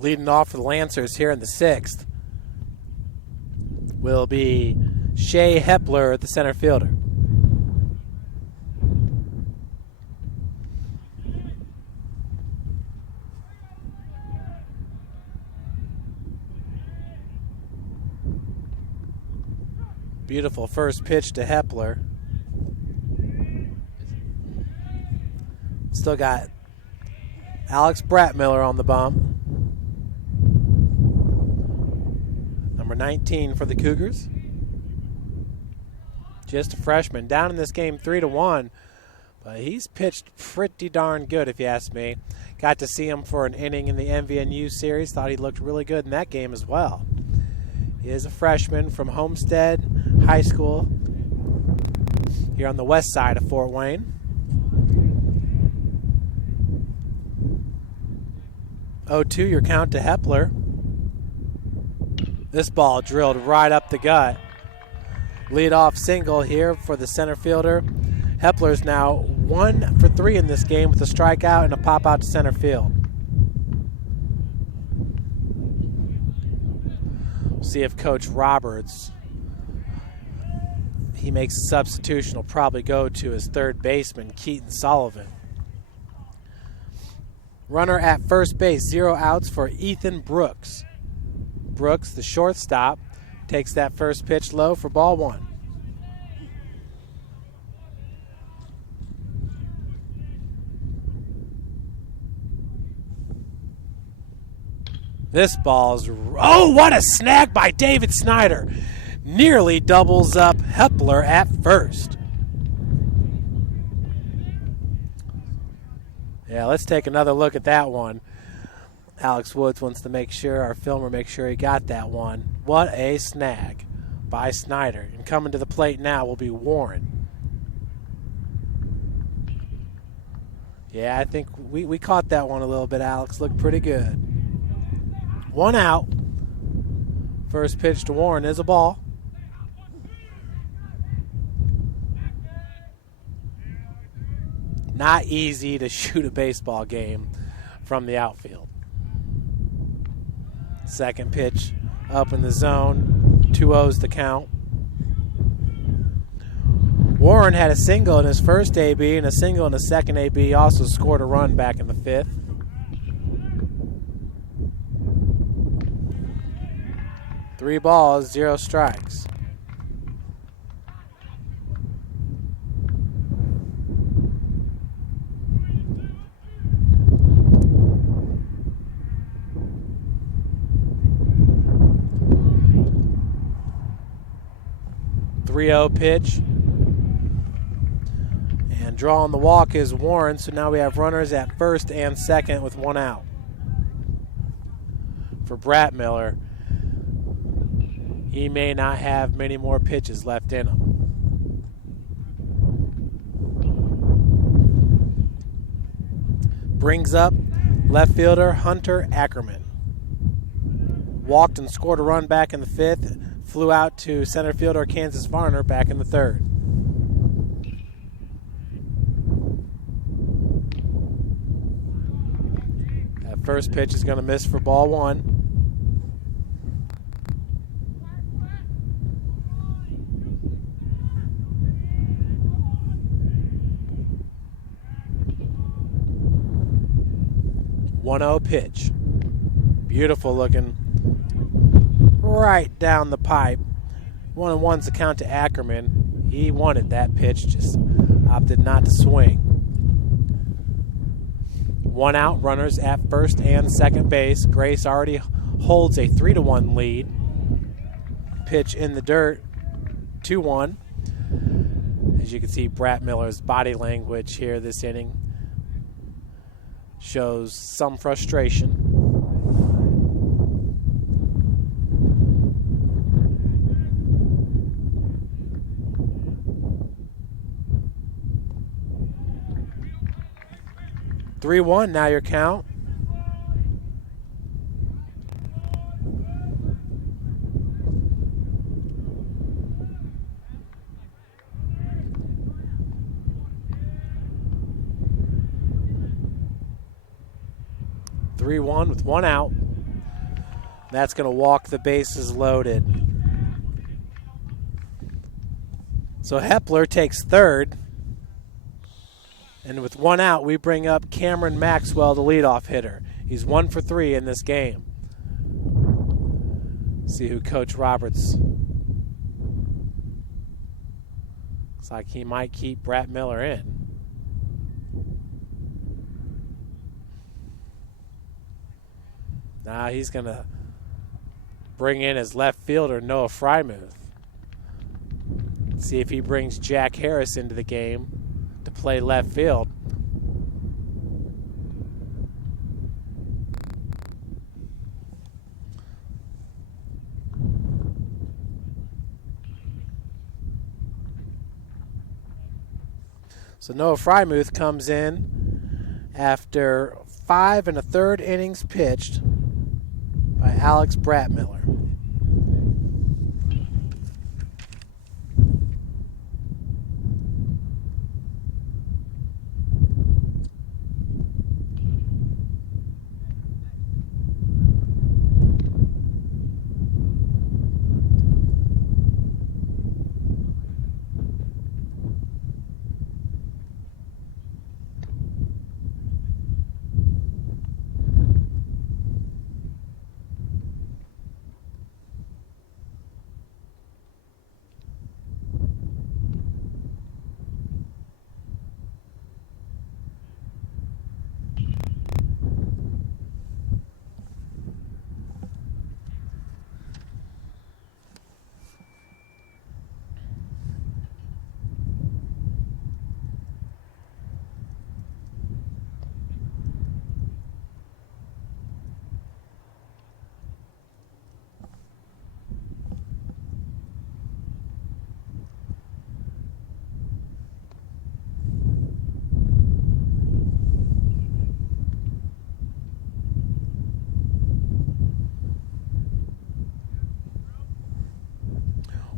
Leading off for the Lancers here in the 6th will be Shea Hepler, the center fielder. Beautiful first pitch to Hepler. Still got Alex Bratmiller on the bump. Number 19 for the Cougars. Just a freshman. Down in this game 3-1. But he's pitched pretty darn good, if you ask me. Got to see him for an inning in the MVNU series. Thought he looked really good in that game as well. He is a freshman from Homestead High School here on the west side of Fort Wayne. 0-2 your count to Hepler. This ball drilled right up the gut. Leadoff single here for the center fielder. Hepler's now 1 for 3 in this game with a strikeout and a pop out to center field. We'll see if Coach Roberts, he makes a substitution, will probably go to his third baseman, Keaton Sullivan. Runner at first base, 0 outs for Ethan Brooks. Brooks, the shortstop, takes that first pitch low for ball 1. This ball's, oh, what a snag by David Snyder. Nearly doubles up Hepler at first. Yeah, let's take another look at that one. Alex Woods wants to make sure, our filmer makes sure he got that one. What a snag by Snyder. And coming to the plate now will be Warren. Yeah, I think we caught that one a little bit, Alex. Looked pretty good. 1 out. First pitch to Warren is a ball. Not easy to shoot a baseball game from the outfield. Second pitch up in the zone. 2-0's the count. Warren had a single in his first AB and a single in the second AB. Also scored a run back in the 5th. Three balls, 0 strikes. .30 pitch. And drawing the walk is Warren, so now we have runners at first and second with 1 out. For Brett Miller, he may not have many more pitches left in him. Brings up left fielder Hunter Ackerman. Walked and scored a run back in the 5th. Flew out to center fielder Kansas Varner back in the 3rd. That first pitch is going to miss for ball 1. .10 pitch. Beautiful looking. Right down the pipe. 1-1's the count to Ackerman. He wanted that pitch, just opted not to swing. 1 out, runners at first and second base. Grace already holds a 3-1 lead. Pitch in the dirt, 2-1. As you can see, Brett Miller's body language here this inning shows some frustration. .3-1 now your count. With 1 out. That's going to walk the bases loaded. So Hepler takes third. And with 1 out, we bring up Cameron Maxwell, the leadoff hitter. He's 1 for 3 in this game. See who Coach Roberts. Looks like he might keep Brett Miller in. Now he's going to bring in his left fielder, Noah Frymuth. See if he brings Jack Harris into the game to play left field. So Noah Frymuth comes in after 5 1/3 innings pitched by Alex Bratmiller.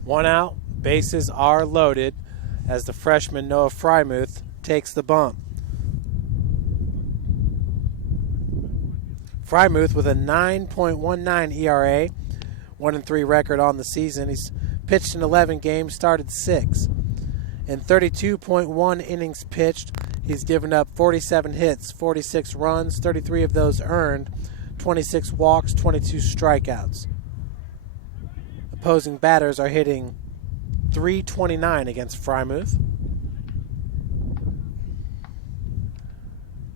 One out, bases are loaded as the freshman Noah Frymuth takes the bump. Frymuth with a 9.19 ERA, 1-3 record on the season. He's pitched in 11 games, started 6. In 32.1 innings pitched, he's given up 47 hits, 46 runs, 33 of those earned, 26 walks, 22 strikeouts. Opposing batters are hitting .329 against Frymuth.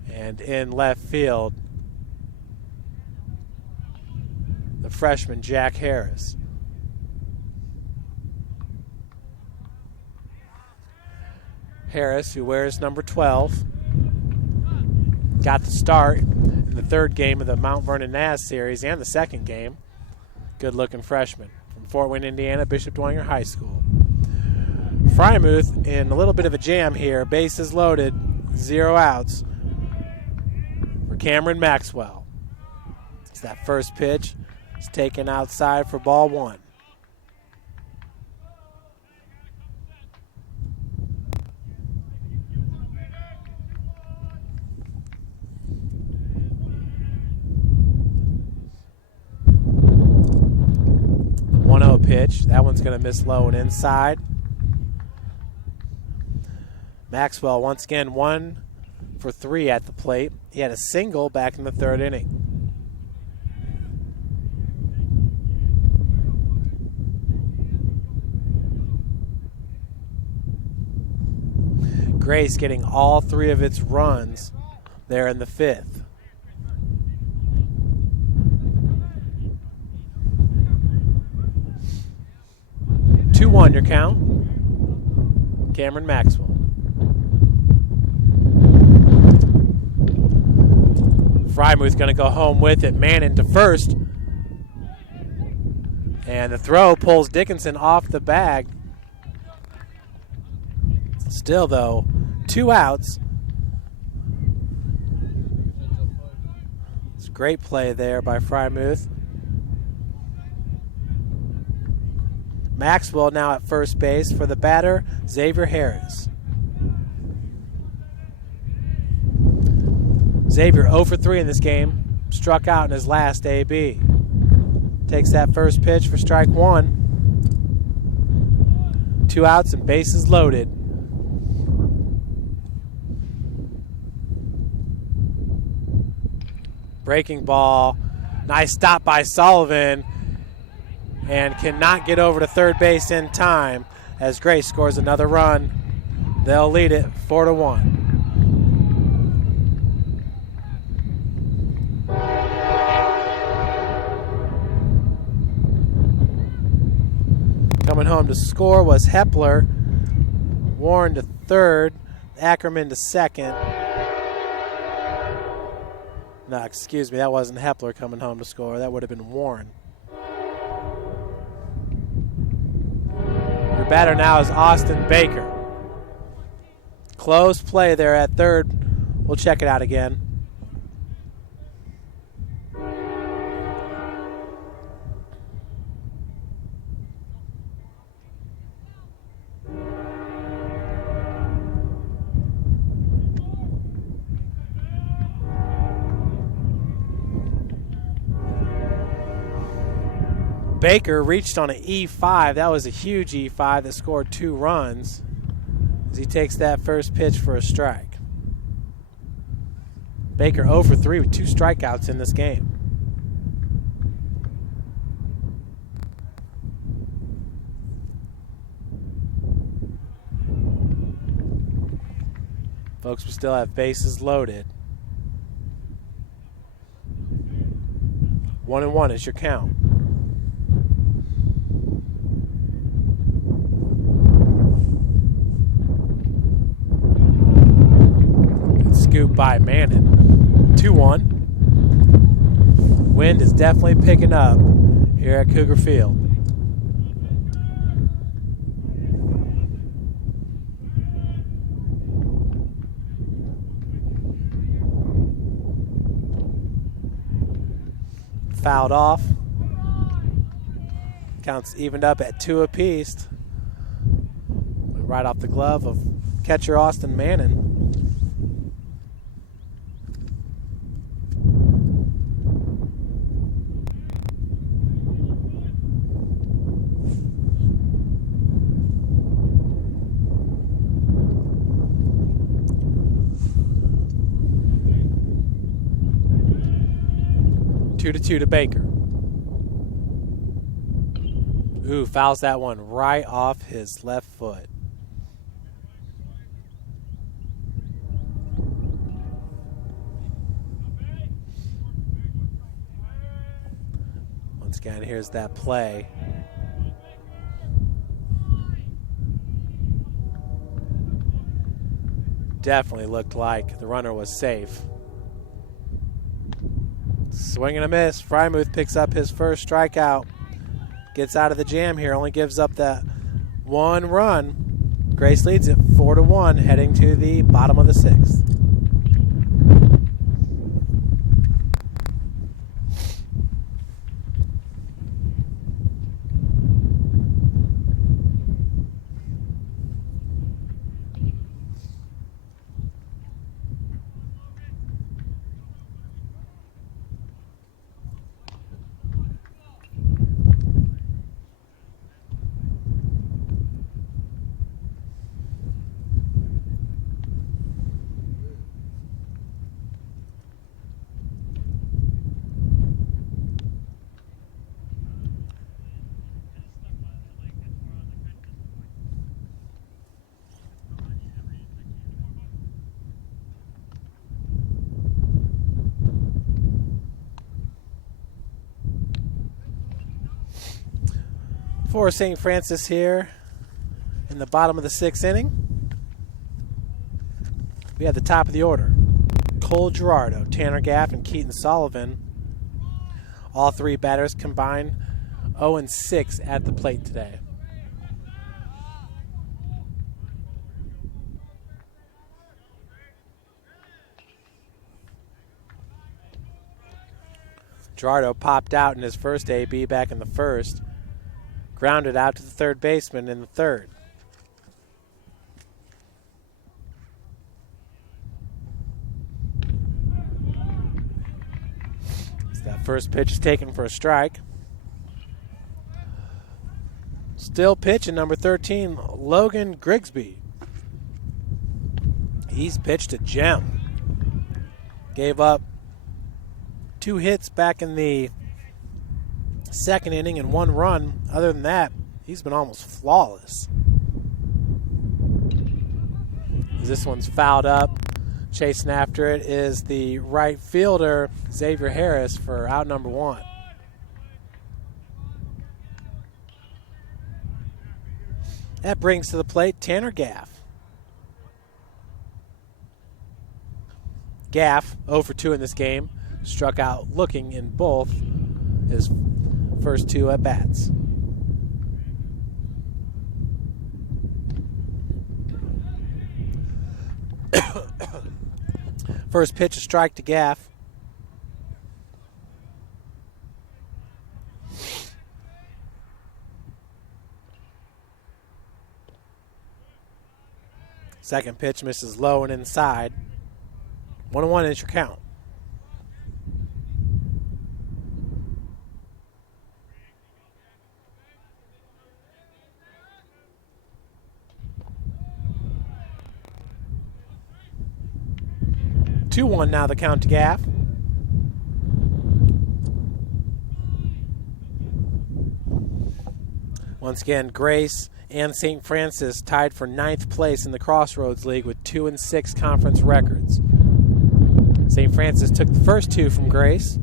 And in left field, the freshman Jack Harris. Harris, who wears number 12, got the start in the third game of the Mount Vernon Naz series and the second game. Good-looking freshman from Fort Wayne, Indiana, Bishop Dwenger High School. Frymuth in a little bit of a jam here. Bases loaded, 0 outs for Cameron Maxwell. It's that first pitch. It's taken outside for ball 1. Pitch. That one's going to miss low and inside. Maxwell once again 1 for 3 at the plate. He had a single back in the third inning. Grace getting all 3 of its runs there in the 5th. Your count. Cameron Maxwell. Frymuth going to go home with it. Man into first. And the throw pulls Dickinson off the bag. Still, though, 2 outs. It's a great play there by Frymuth. Maxwell now at first base for the batter, Xavier Harris. Xavier 0 for 3 in this game, struck out in his last AB. Takes that first pitch for strike 1. 2 outs and bases loaded. Breaking ball, nice stop by Sullivan. And cannot get over to third base in time as Grace scores another run. They'll lead it 4-1. Coming home to score was Hepler. Warren to third, Ackerman to second. No, excuse me, that wasn't Hepler coming home to score. That would have been Warren. Your batter now is Austin Baker. Close play there at third. We'll check it out again. Baker reached on an E5. That was a huge E5 that scored 2 runs as he takes that first pitch for a strike. Baker 0 for 3 with 2 strikeouts in this game. Folks, we still have bases loaded. 1-1 is your count. Scoop by Mannon. 2-1. Wind is definitely picking up here at Cougar Field. Fouled off. Counts evened up at 2 apiece. Right off the glove of catcher Austin Mannon. Two to Baker. Ooh, fouls that one right off his left foot. Once again, here's that play. Definitely looked like the runner was safe. Swing and a miss. Frymuth picks up his first strikeout. Gets out of the jam here. Only gives up that 1 run. Grace leads it 4-1 heading to the bottom of the 6th. For St. Francis here in the bottom of the 6th inning, we have the top of the order. Cole Girardo, Tanner Gaff, and Keaton Sullivan. All 3 batters combined 0-6 at the plate today. Girardo popped out in his first AB back in the first. Grounded out to the third baseman in the third. So that first pitch is taken for a strike. Still pitching, number 13, Logan Grigsby. He's pitched a gem. Gave up 2 hits back in the 2nd inning and 1 run. Other than that, he's been almost flawless. This one's fouled up. Chasing after it is the right fielder, Xavier Harris, for out number 1. That brings to the plate Tanner Gaff. Gaff, 0 for 2 in this game, struck out looking in both his first 2 at-bats. First pitch, a strike to Gaff. Second pitch misses low and inside. 1-1 is your count. Two one now the count to Gaff. Once again, Grace and St. Francis tied for 9th place in the Crossroads League with 2-6 conference records. St. Francis took the first two from Grace.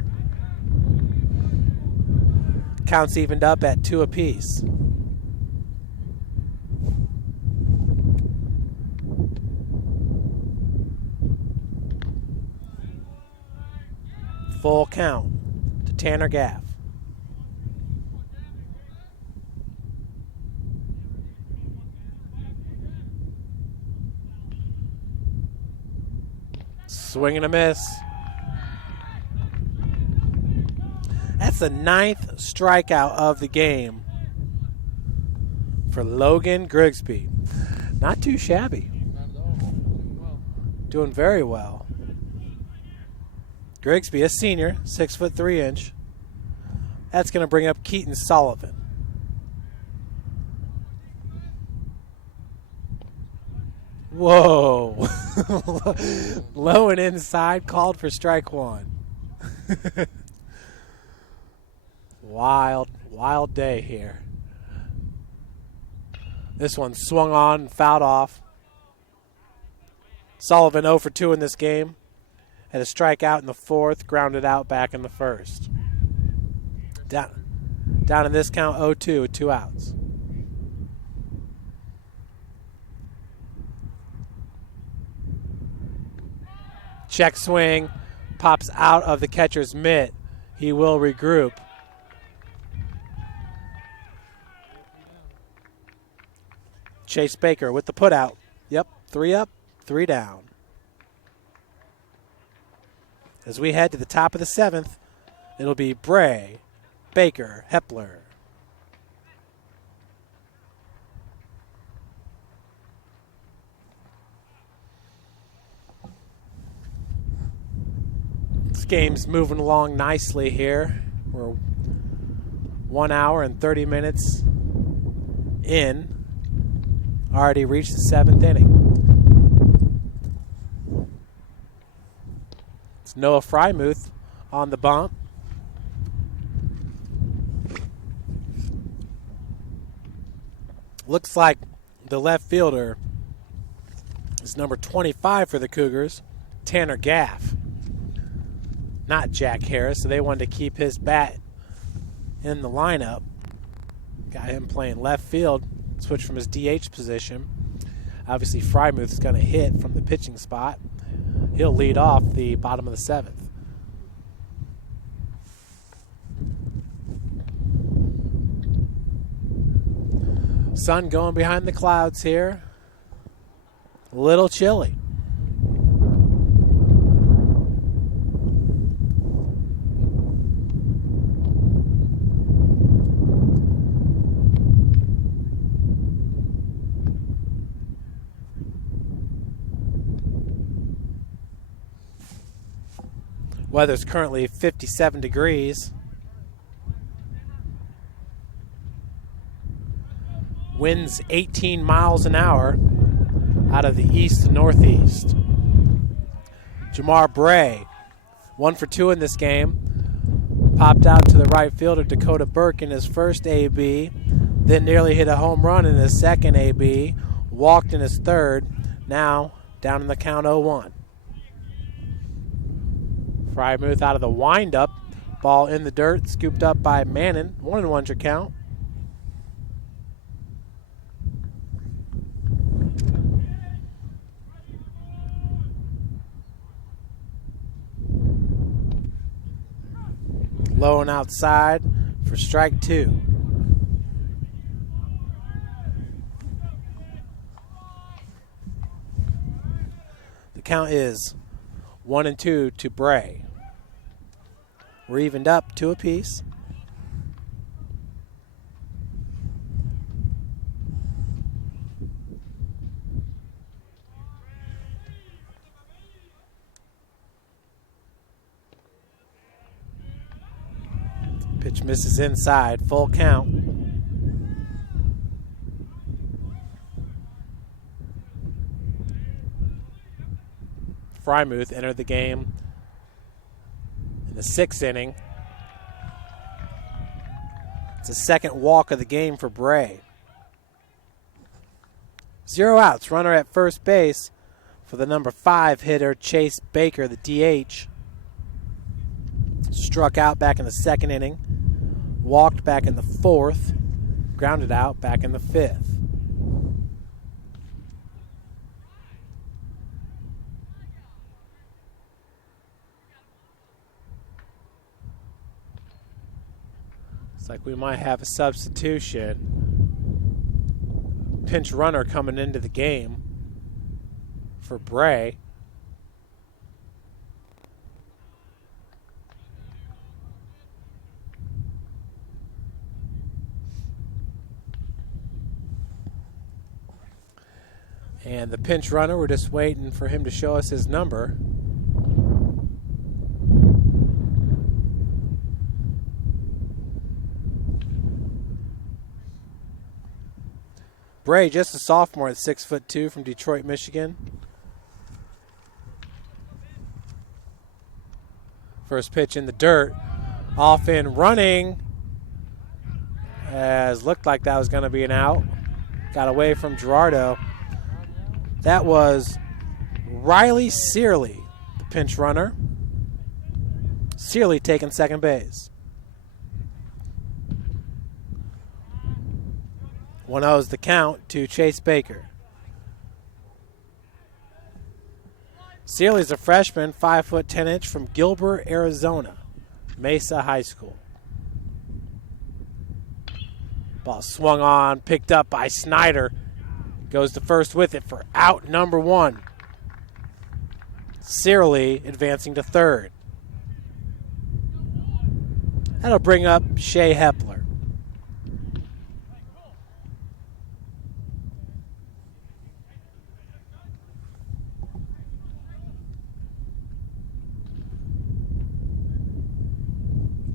Counts evened up at 2 apiece. Full count to Tanner Gaff. Swing and a miss. That's the 9th strikeout of the game for Logan Grigsby. Not too shabby. Not at all. Doing well. Doing very well. Grigsby, a senior, 6'3". That's going to bring up Keaton Sullivan. Whoa. Low and inside, called for strike one. Wild day here. This one swung on and fouled off. Sullivan 0 for 2 in this game. Had a strikeout in the 4th, grounded out back in the 1st. Down in this count, 0-2 with 2 outs. Check swing, pops out of the catcher's mitt. He will regroup. Chase Baker with the putout. Yep, 3 up, 3 down. As we head to the top of the 7th, it'll be Bray, Baker, Hepler. This game's moving along nicely here. We're 1 hour and 30 minutes in. Already reached the 7th inning. It's Noah Frymuth on the bump. Looks like the left fielder is number 25 for the Cougars, Tanner Gaff. Not Jack Harris, so they wanted to keep his bat in the lineup. Got him playing left field, switched from his DH position. Obviously, Frymuth's going to hit from the pitching spot. He'll lead off the bottom of the 7th. Sun going behind the clouds here. A little chilly. Weather's currently 57 degrees. Winds 18 miles an hour out of the east to northeast. Jamar Bray, 1 for 2 in this game. Popped out to the right fielder, Dakota Burke, in his first AB. Then nearly hit a home run in his second AB. Walked in his third. Now down in the count 0-1. Frymuth out of the windup. Ball in the dirt, scooped up by Mannon. 1-1 your count. Low and outside for strike 2. The count is 1-2 to Bray. We're evened up 2 apiece. Pitch misses inside, full count. Frymuth entered the game in the 6th inning. It's the second walk of the game for Bray. 0 outs, runner at first base for the number 5 hitter, Chase Baker, the DH. Struck out back in the 2nd inning, walked back in the 4th, grounded out back in the 5th. Looks like we might have a substitution. Pinch runner coming into the game for Bray. And the pinch runner, we're just waiting for him to show us his number. Bray, just a sophomore at 6'2" from Detroit, Michigan. First pitch in the dirt. Off in running. As looked like that was going to be an out. Got away from Gerardo. That was Riley Searly, the pinch runner. Searly taking second base. 1-0 is the count to Chase Baker. Searly's a freshman, 5'10" from Gilbert, Arizona, Mesa High School. Ball swung on, picked up by Snyder. Goes to first with it for out number 1. Searly advancing to third. That'll bring up Shea Hepler.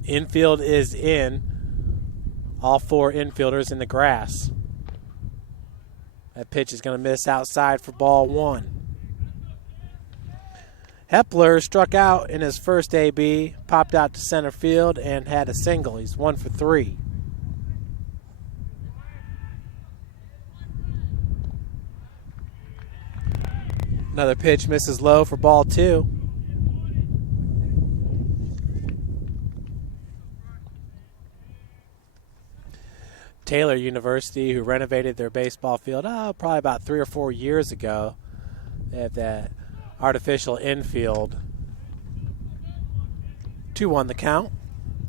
Infield is in. All 4 infielders in the grass. That pitch is going to miss outside for ball 1. Hepler struck out in his first AB, popped out to center field, and had a single. He's 1 for 3. Another pitch misses low for ball 2. Taylor University, who renovated their baseball field probably about 3 or 4 years ago. They have that artificial infield. 2-1 the count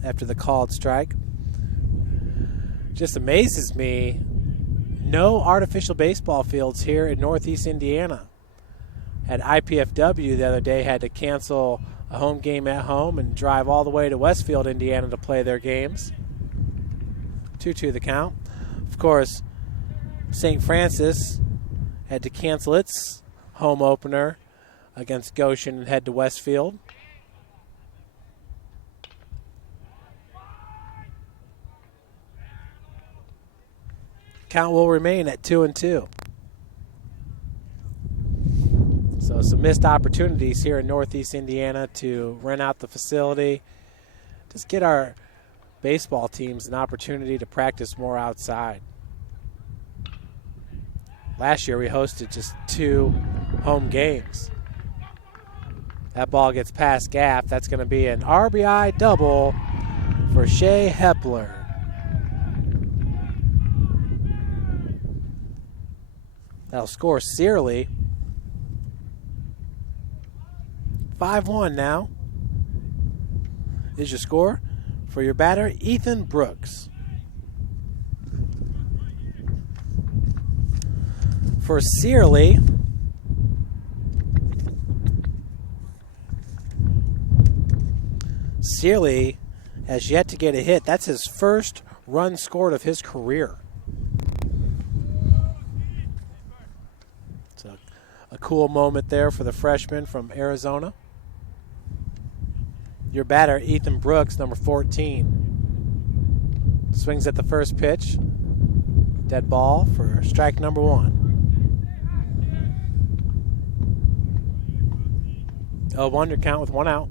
after the called strike. Just amazes me, no artificial baseball fields here in Northeast Indiana. At IPFW the other day had to cancel a home game at home and drive all the way to Westfield, Indiana to play their games. 2-2 the count. Of course, St. Francis had to cancel its home opener against Goshen and head to Westfield. Count will remain at 2-2. So some missed opportunities here in Northeast Indiana to rent out the facility. Just get our baseball teams an opportunity to practice more outside. Last year we hosted just 2 home games. That ball gets past Gaff. That's going to be an RBI double for Shea Hepler. That'll score Searly. 5-1 now is your score. For your batter, Ethan Brooks. For Searly, Searly has yet to get a hit. That's his first run scored of his career. It's a cool moment there for the freshman from Arizona. Your batter, Ethan Brooks, number 14. Swings at the first pitch. Dead ball for strike number 1. 0-1 your count with 1 out.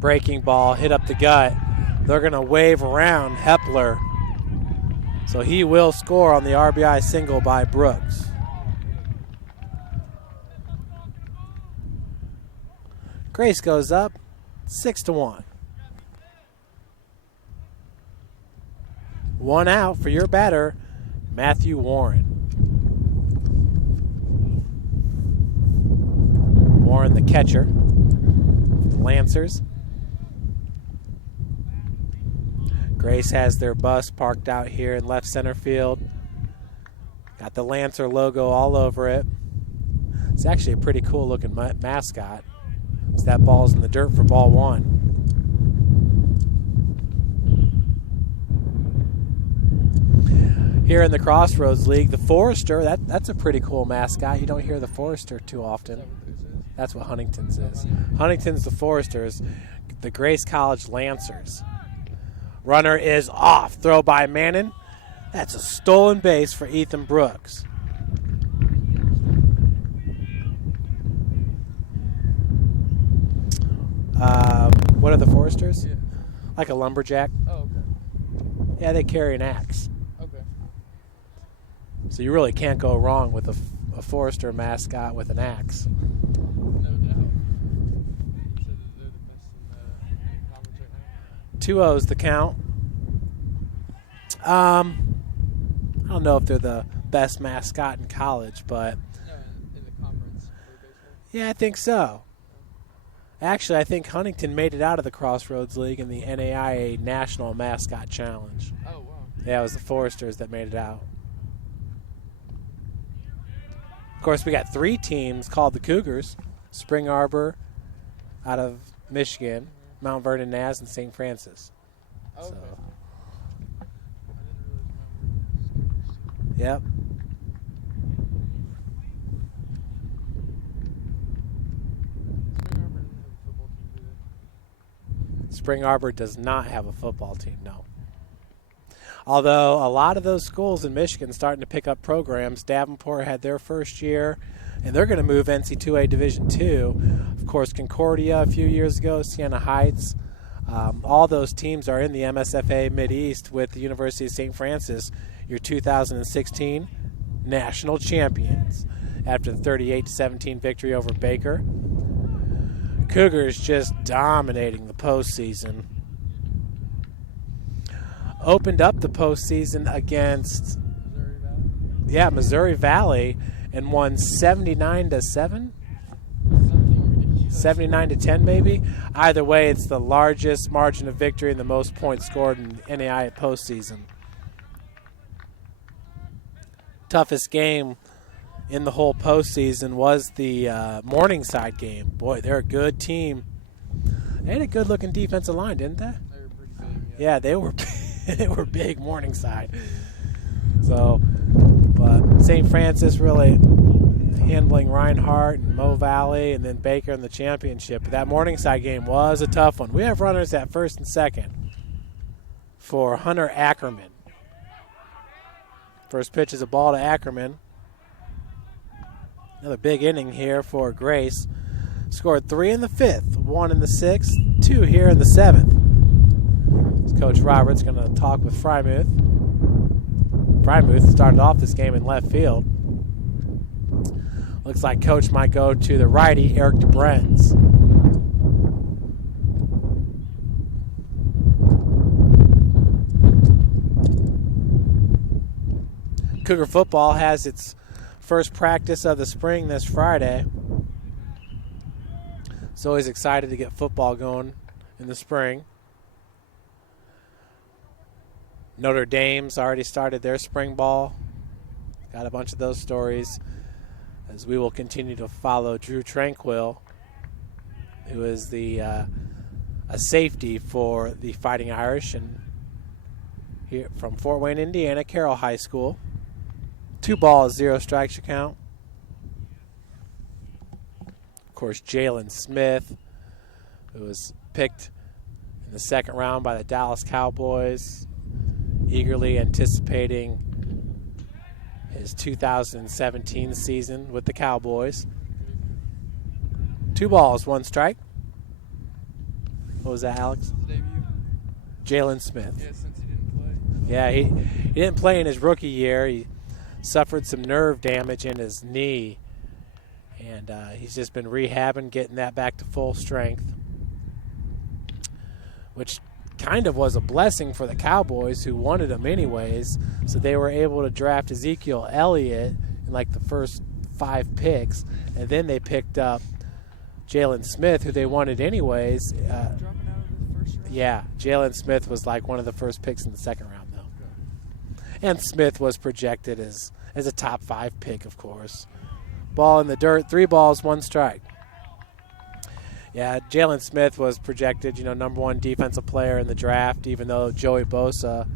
Breaking ball hit up the gut. They're going to wave around Hepler. So he will score on the RBI single by Brooks. Grace goes up 6-1. 1 out for your batter, Matthew Warren. Warren, the catcher, the Lancers. Grace has their bus parked out here in left center field. Got the Lancer logo all over it. It's actually a pretty cool looking mascot. So that ball's in the dirt for ball 1. Here in the Crossroads League, the Forester, that's a pretty cool mascot. You don't hear the Forester too often. That's what Huntington's is. Huntington's the Foresters, the Grace College Lancers. Runner is off. Throw by Mannon. That's a stolen base for Ethan Brooks. What are the Foresters? Yeah. Like a lumberjack. Oh, okay. Yeah, they carry an axe. Okay. So you really can't go wrong with a Forester mascot with an axe. No doubt. You said that they're the best in the conference right now? 2-0's the count. I don't know if they're the best mascot in college, but No, in the conference for baseball. yeah, I think so. Actually, I think Huntington made it out of the Crossroads League in the NAIA National Mascot Challenge. Oh, wow. Yeah, it was the Foresters that made it out. Of course, we got 3 teams called the Cougars. Spring Arbor out of Michigan, Mount Vernon Naz, and St. Francis. Okay. So, I didn't realize yep. Spring Arbor didn't have a football team, do they? Spring Arbor does not have a football team, no. Although a lot of those schools in Michigan starting to pick up programs. Davenport had their first year, and they're going to move NC2A Division II. Of course, Concordia a few years ago, Siena Heights. All those teams are in the MSFA Mideast with the University of St. Francis, your 2016 national champions, after the 38-17 victory over Baker. Cougars just dominating the postseason. Opened up the postseason against Missouri Valley? Missouri Valley and won 79-7, Something ridiculous. 79-10 maybe. Either way, it's the largest margin of victory and the most points scored in NAIA postseason. Toughest game in the whole postseason was the Morningside game. Boy, they're a good team. They had a good-looking defensive line, didn't they? They were pretty big. Yeah, they were they were big Morningside. So, but St. Francis really handling Reinhardt and Mo Valley and then Baker in the championship. But that Morningside game was a tough one. We have runners at first and second for Hunter Ackerman. First pitch is a ball to Ackerman. Another big inning here for Grace. Scored 3 in the 5th, 1 in the 6th, 2 here in the 7th. Coach Roberts going to talk with Frymuth. Frymuth started off this game in left field. Looks like Coach might go to the righty, Eric DeBrenz. Cougar football has its first practice of the spring this Friday. He's always excited to get football going in the spring. Notre Dame's already started their spring ball. Got a bunch of those stories as we will continue to follow Drew Tranquil, who is a safety for the Fighting Irish and here from Fort Wayne, Indiana, Carroll High School. 2 balls, 0 strikes your count. Of course, Jalen Smith, who was picked in the second round by the Dallas Cowboys, eagerly anticipating his 2017 season with the Cowboys. 2 balls, 1 strike. What was that, Alex? Debut. Jalen Smith. Yeah, since he didn't play. Yeah, he didn't play in his rookie year. He suffered some nerve damage in his knee, and he's just been rehabbing, getting that back to full strength, which kind of was a blessing for the Cowboys, who wanted him anyways. So they were able to draft Ezekiel Elliott in like the first 5 picks, and then they picked up Jalen Smith, who they wanted anyways. Dropping out of the first round. Yeah, Jalen Smith was like one of the first picks in the second round, though. And Smith was projected as a top 5 pick, of course. Ball in the dirt, 3 balls, 1 strike. Yeah, Jalen Smith was projected, number 1 defensive player in the draft, even though Joey Bosa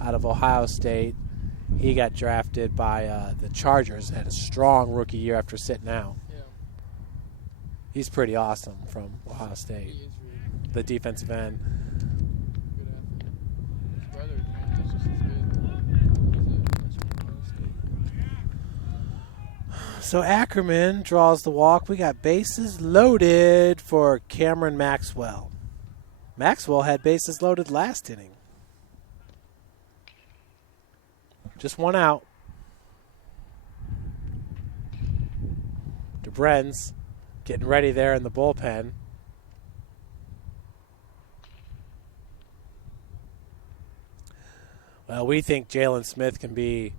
out of Ohio State, he got drafted by the Chargers, had a strong rookie year after sitting out. Yeah. He's pretty awesome from Ohio State, He is really the defensive end. good athlete. His brother is just as good. He's a Ohio State. So Ackerman draws the walk. We got bases loaded for Cameron Maxwell. Maxwell had bases loaded last inning. Just 1 out. DeBrenz getting ready there in the bullpen. Well, we think Jalen Smith can be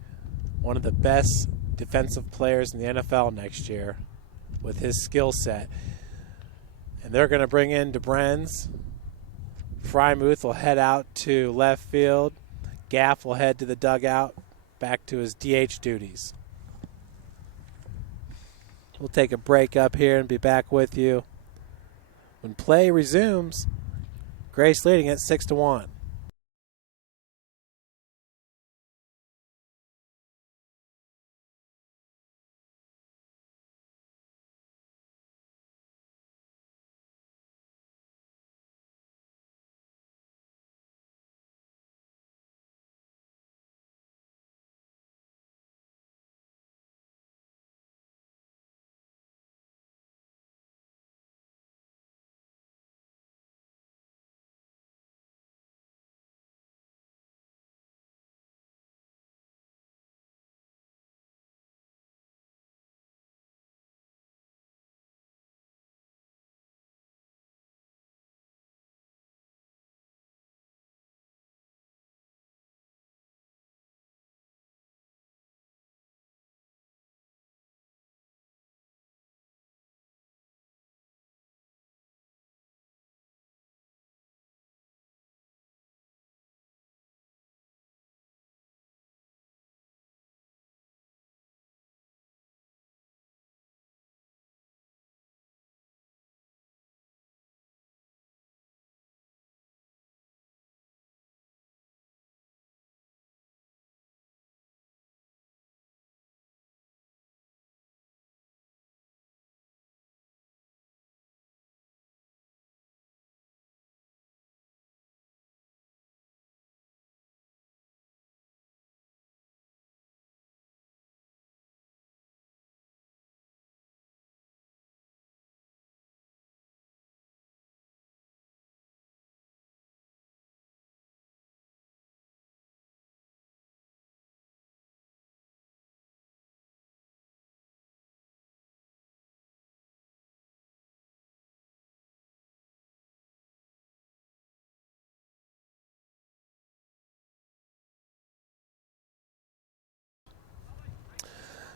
one of the best defensive players in the NFL next year with his skill set. And they're going to bring in DeBrenz. Frymuth will head out to left field. Gaff will head to the dugout, back to his DH duties. We'll take a break up here and be back with you when play resumes. Grace leading at 6-1.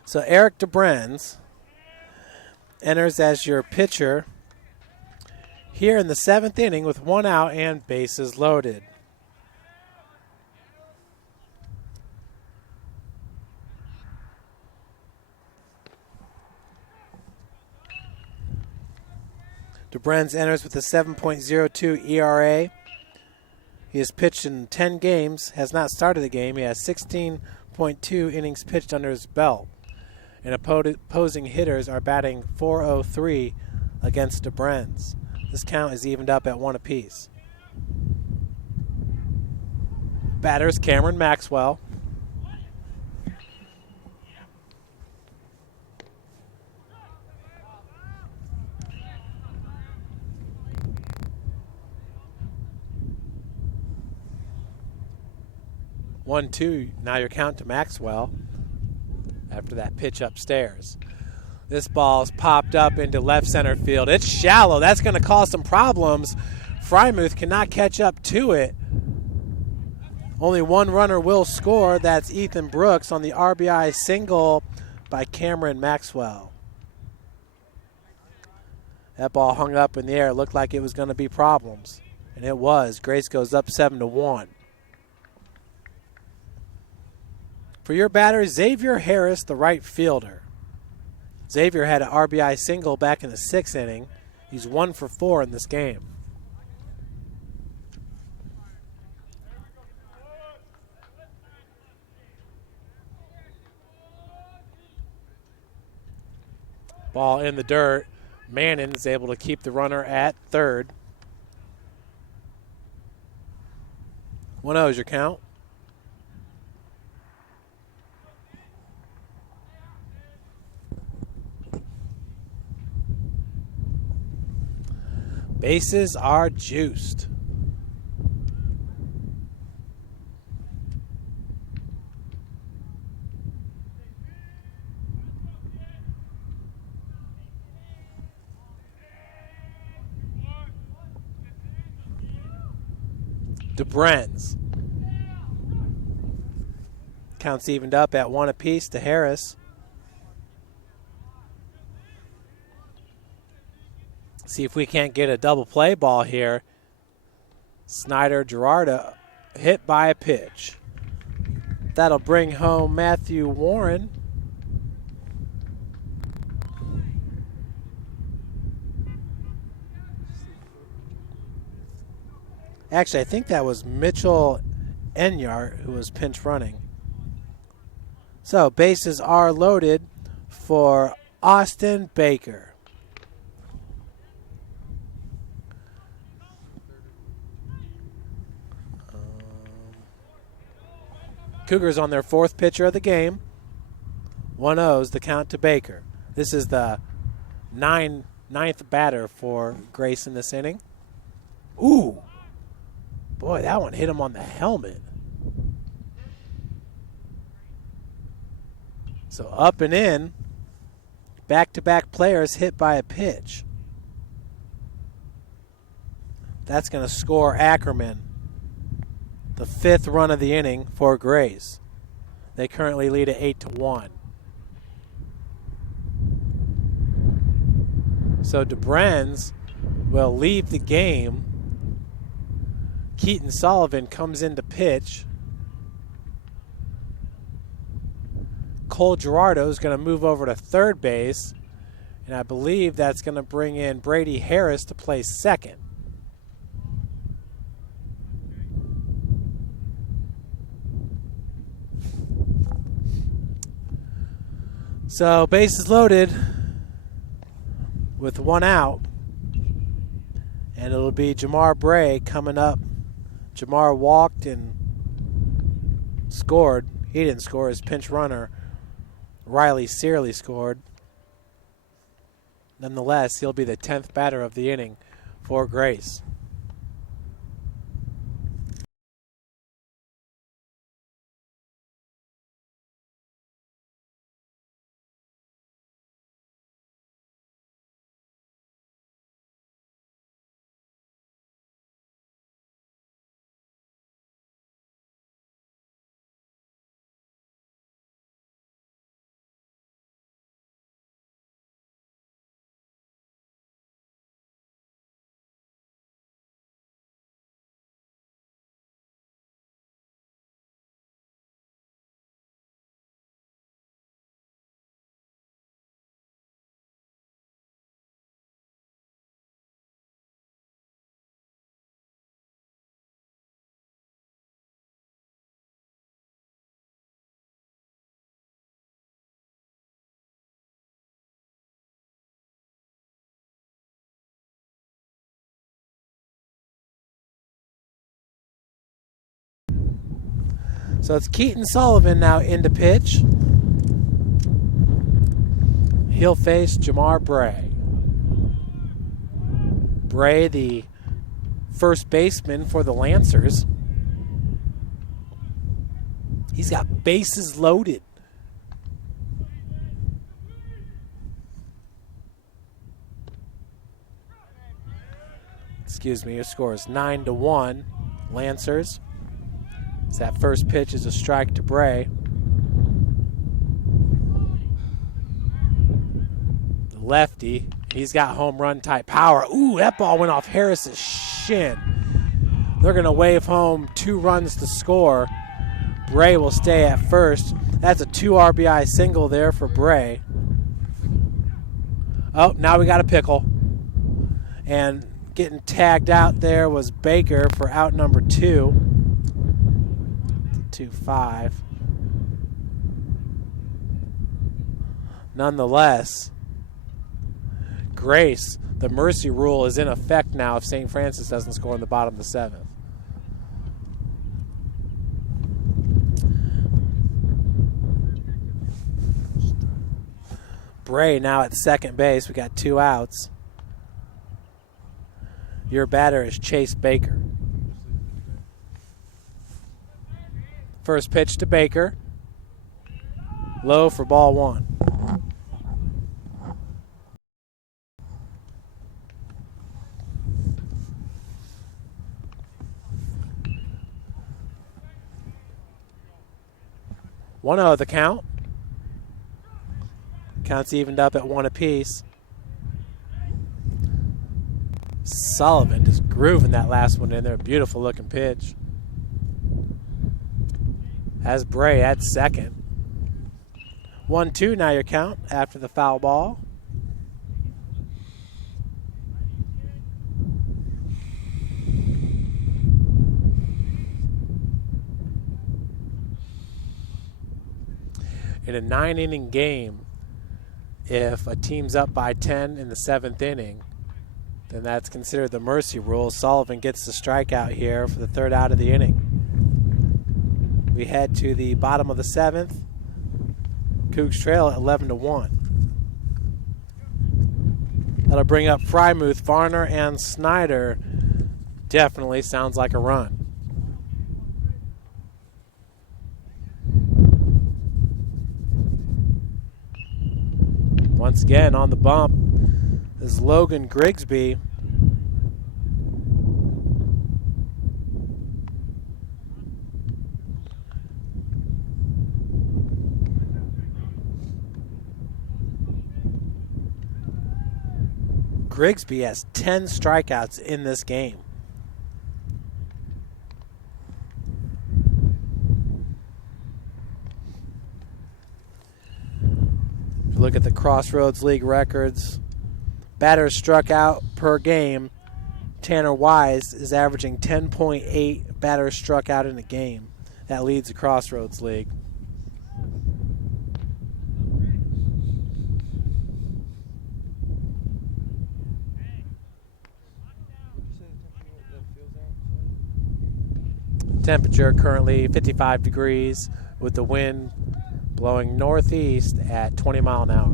So Eric DeBrenz enters as your pitcher here in the 7th inning with 1 out and bases loaded. DeBrenz enters with a 7.02 ERA. He has pitched in 10 games, has not started a game. He has 16.2 innings pitched under his belt. And opposing hitters are batting .403 against DeBrenz. This count is evened up at 1 apiece. Batters Cameron Maxwell. One, two. Now your count to Maxwell after that pitch upstairs. This ball's popped up into left center field. It's shallow. That's going to cause some problems. Frymuth cannot catch up to it. Only one runner will score. That's Ethan Brooks on the RBI single by Cameron Maxwell. That ball hung up in the air. It looked like it was going to be problems. And it was. Grace goes up 7-1. For your batter, Xavier Harris, the right fielder. Xavier had an RBI single back in the 6th inning. He's 1 for 4 in this game. Ball in the dirt. Mannon is able to keep the runner at third. 1-0 is your count. Bases are juiced. DeBrenz. Counts evened up at 1 apiece to Harris. See if we can't get a double play ball here. Snyder Gerardo hit by a pitch. That'll bring home Matthew Warren. Actually, I think that was Mitchell Enyart who was pinch running. So bases are loaded for Austin Baker. Cougars on their 4th pitcher of the game. 1-0's the count to Baker. This is the ninth batter for Grace in this inning. Ooh. Boy, that one hit him on the helmet. So up and in. Back-to-back players hit by a pitch. That's going to score Ackerman. The 5th run of the inning for Grace. They currently lead at 8-1. So DeBrenz will leave the game. Keaton Sullivan comes in to pitch. Cole Gerardo is going to move over to third base. And I believe that's going to bring in Brady Harris to play second. So bases loaded with 1 out. And it'll be Jamar Bray coming up. Jamar walked and scored. He didn't score. His pinch runner, Riley Searley, scored. Nonetheless, he'll be the 10th batter of the inning for Grace. So it's Keaton Sullivan now into pitch. He'll face Jamar Bray. Bray, the first baseman for the Lancers. He's got bases loaded. Excuse me, your score is 9-1, Lancers. So that first pitch is a strike to Bray. The lefty, he's got home run type power. Ooh, that ball went off Harris's shin. They're going to wave home 2 runs to score. Bray will stay at first. That's a 2 RBI single there for Bray. Oh, now we got a pickle. And getting tagged out there was Baker for out number 2. 2-5. Nonetheless, Grace, the mercy rule is in effect now if St. Francis doesn't score in the bottom of the 7th. Bray now at second base. We got 2 outs. Your batter is Chase Baker. First pitch to Baker. Low for ball 1. One oh the count. Counts evened up at 1 apiece. Sullivan just grooving that last one in there. Beautiful looking pitch. As Bray at second. 1-2 now your count after the foul ball. In a 9-inning game, if a team's up by 10 in the 7th inning, then that's considered the mercy rule. Sullivan gets the strikeout here for the 3rd out of the inning. We head to the bottom of the 7th. Cougs trail at 11-1. That'll bring up Frymuth, Varner, and Snyder. Definitely sounds like a run. Once again on the bump is Logan Grigsby. Grigsby has 10 strikeouts in this game. If you look at the Crossroads League records, batters struck out per game. Tanner Wise is averaging 10.8 batters struck out in a game. That leads the Crossroads League. Temperature currently 55 degrees with the wind blowing northeast at 20 mile an hour.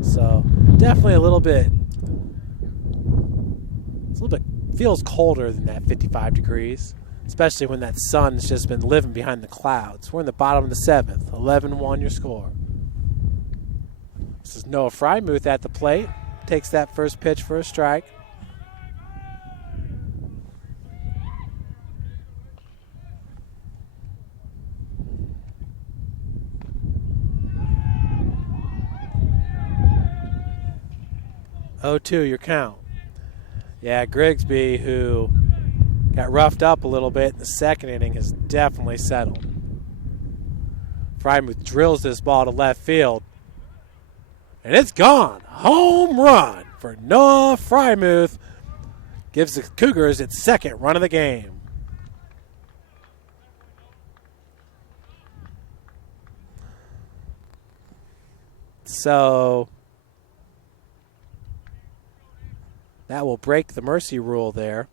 So definitely a little bit, feels colder than that 55 degrees, especially when that sun's just been living behind the clouds. We're in the bottom of the 7th, 11-1 your score. This is Noah Frymuth at the plate, takes that first pitch for a strike. Oh, 2 your count. Yeah, Grigsby, who got roughed up a little bit in the 2nd inning, has definitely settled. Frymuth drills this ball to left field. And it's gone. Home run for Noah Frymuth. Gives the Cougars its 2nd run of the game. So that will break the mercy rule there,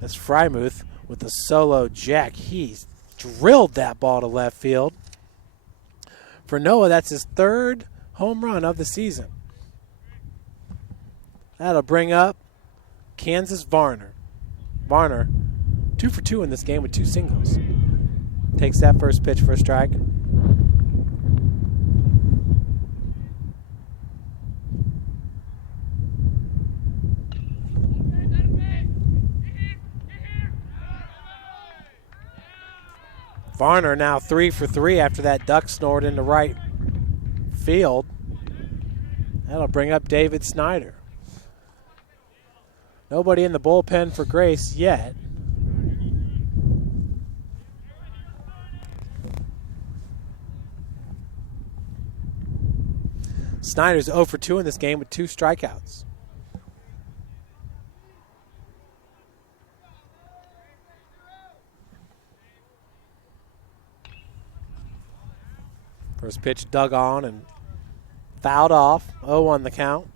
as Frymuth with a solo jack. He's drilled that ball to left field. For Noah, that's his third home run of the season. That'll bring up Kansas Varner. Varner, 2 for 2 in this game with 2 singles. Takes that first pitch for a strike. Varner now 3 for 3 after that duck snort into right field. That'll bring up David Snyder. Nobody in the bullpen for Grace yet. Snyder's 0 for 2 in this game with 2 strikeouts. First pitch dug on and fouled off. 0-1 the count.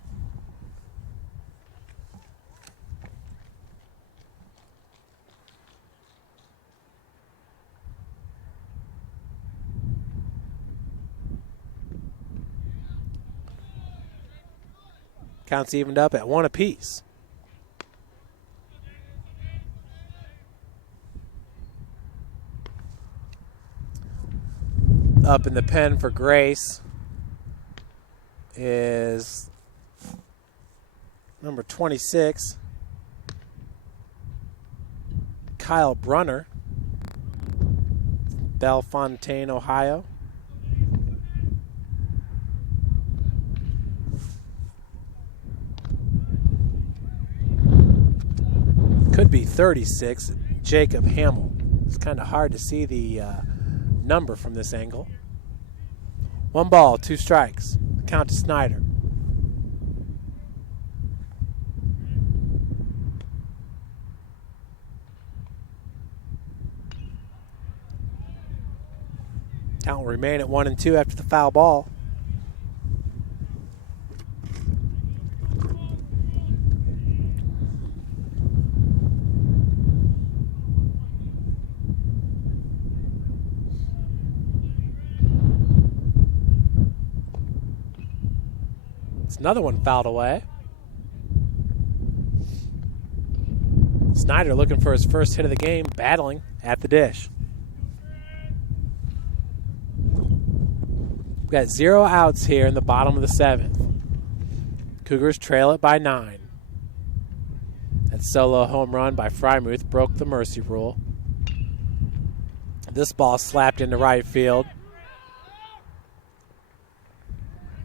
Counts evened up at 1 apiece. Up in the pen for Grace is number 26, Kyle Brunner, Bellefontaine, Ohio. Could be 36, Jacob Hamill. It's kind of hard to see the number from this angle. 1 ball, 2 strikes. Count to Snyder. Count will remain at 1-2 after the foul ball. Another one fouled away. Snyder looking for his first hit of the game, battling at the dish. We've got 0 outs here in the bottom of the 7th. Cougars trail it by 9. That solo home run by Frymuth broke the mercy rule. This ball slapped into right field.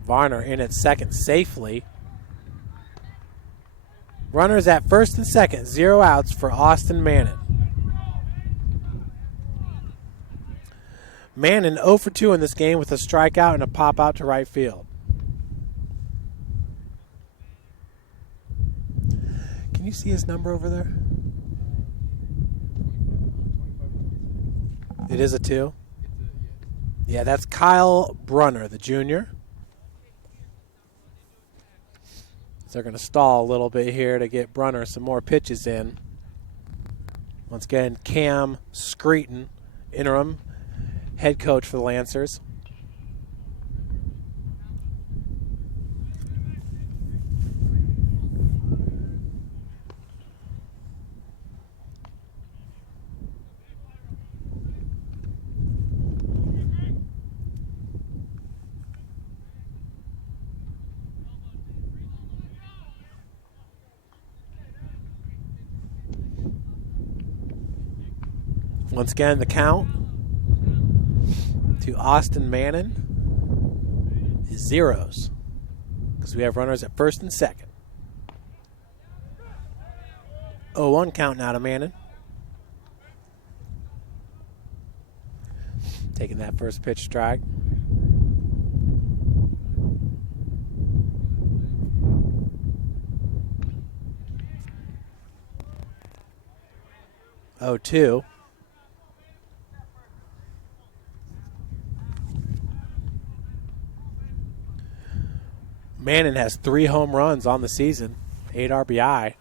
Varner in at second safely. Runners at first and second, 0 outs for Austin Mannon. Mannon 0 for 2 in this game with a strikeout and a pop out to right field. Can you see his number over there? It is a 2? Yeah, that's Kyle Brunner, the junior. They're going to stall a little bit here to get Brunner some more pitches in. Once again, Cam Screeton, interim head coach for the Lancers. Once again, the count to Austin Mannon is 0s because we have runners at first and second. 0-1 count now to Mannon. Taking that first pitch strike. Oh, 2. Mannon has 3 home runs on the season, 8 RBI.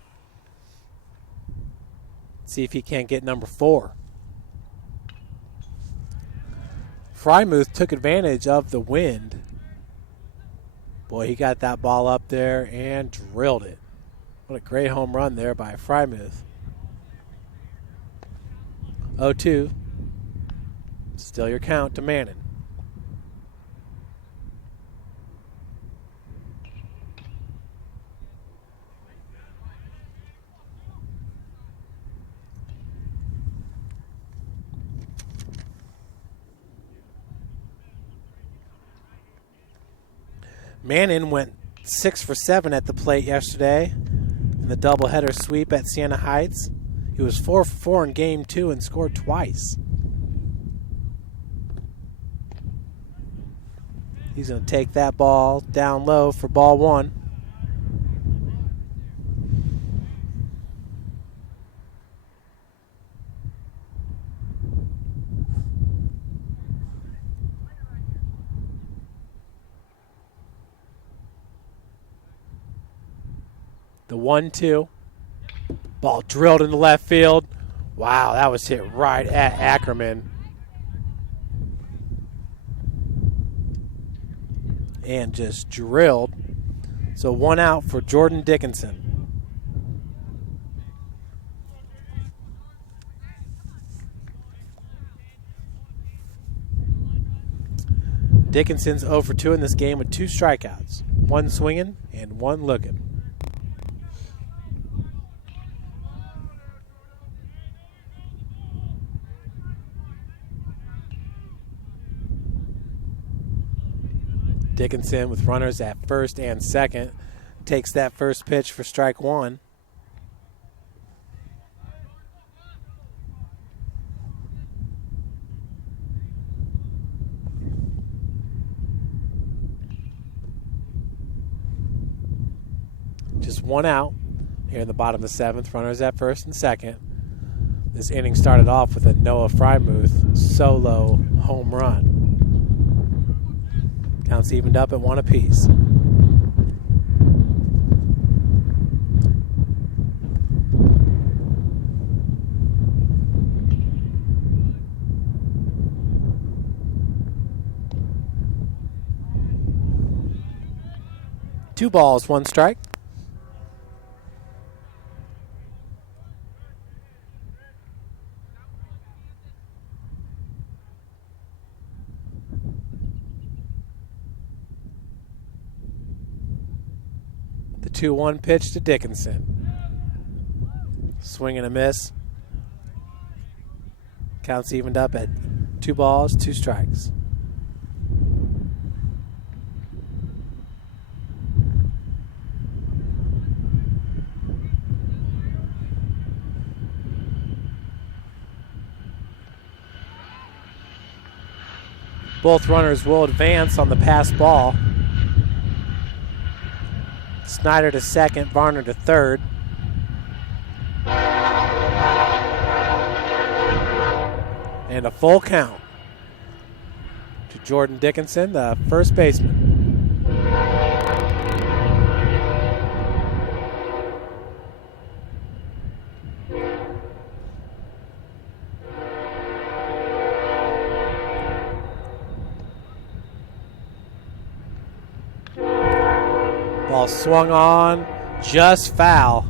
See if he can't get number 4. Frymuth took advantage of the wind. Boy, he got that ball up there and drilled it. What a great home run there by Frymuth. 0-2. Still your count to Mannon. Mannon went 6 for 7 at the plate yesterday in the doubleheader sweep at Siena Heights. He was 4 for 4 in game 2 and scored twice. He's going to take that ball down low for ball 1. The 1-2. Ball drilled into left field. Wow, that was hit right at Ackerman. And just drilled. So 1 out for Jordan Dickinson. Dickinson's 0 for 2 in this game with 2 strikeouts. 1 swinging and 1 looking. Dickinson with runners at first and second takes that first pitch for strike 1. Just 1 out here in the bottom of the 7th. Runners at first and second. This inning started off with a Noah Frymuth solo home run. Counts evened up at 1 apiece. Two balls, 1 strike. The 2-1 pitch to Dickinson. Swing and a miss. Counts evened up at 2 balls, 2 strikes. Both runners will advance on the pass ball. Snyder to second, Varner to third. And a full count to Jordan Dickinson, the first baseman. Ball swung on, just foul.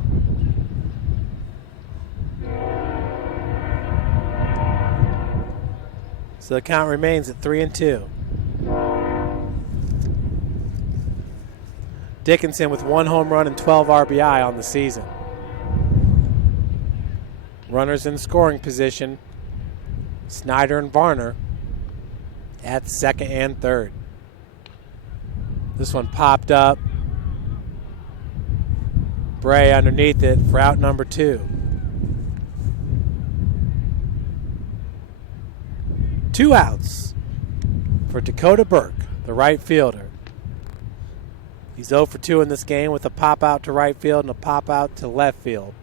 So the count remains at 3-2. Dickinson with 1 home run and 12 RBI on the season. Runners in scoring position, Snyder and Varner at second and third. This one popped up. Bray underneath it for out number 2. 2 outs for Dakota Burke, the right fielder. He's 0 for 2 in this game with a pop out to right field and a pop out to left field.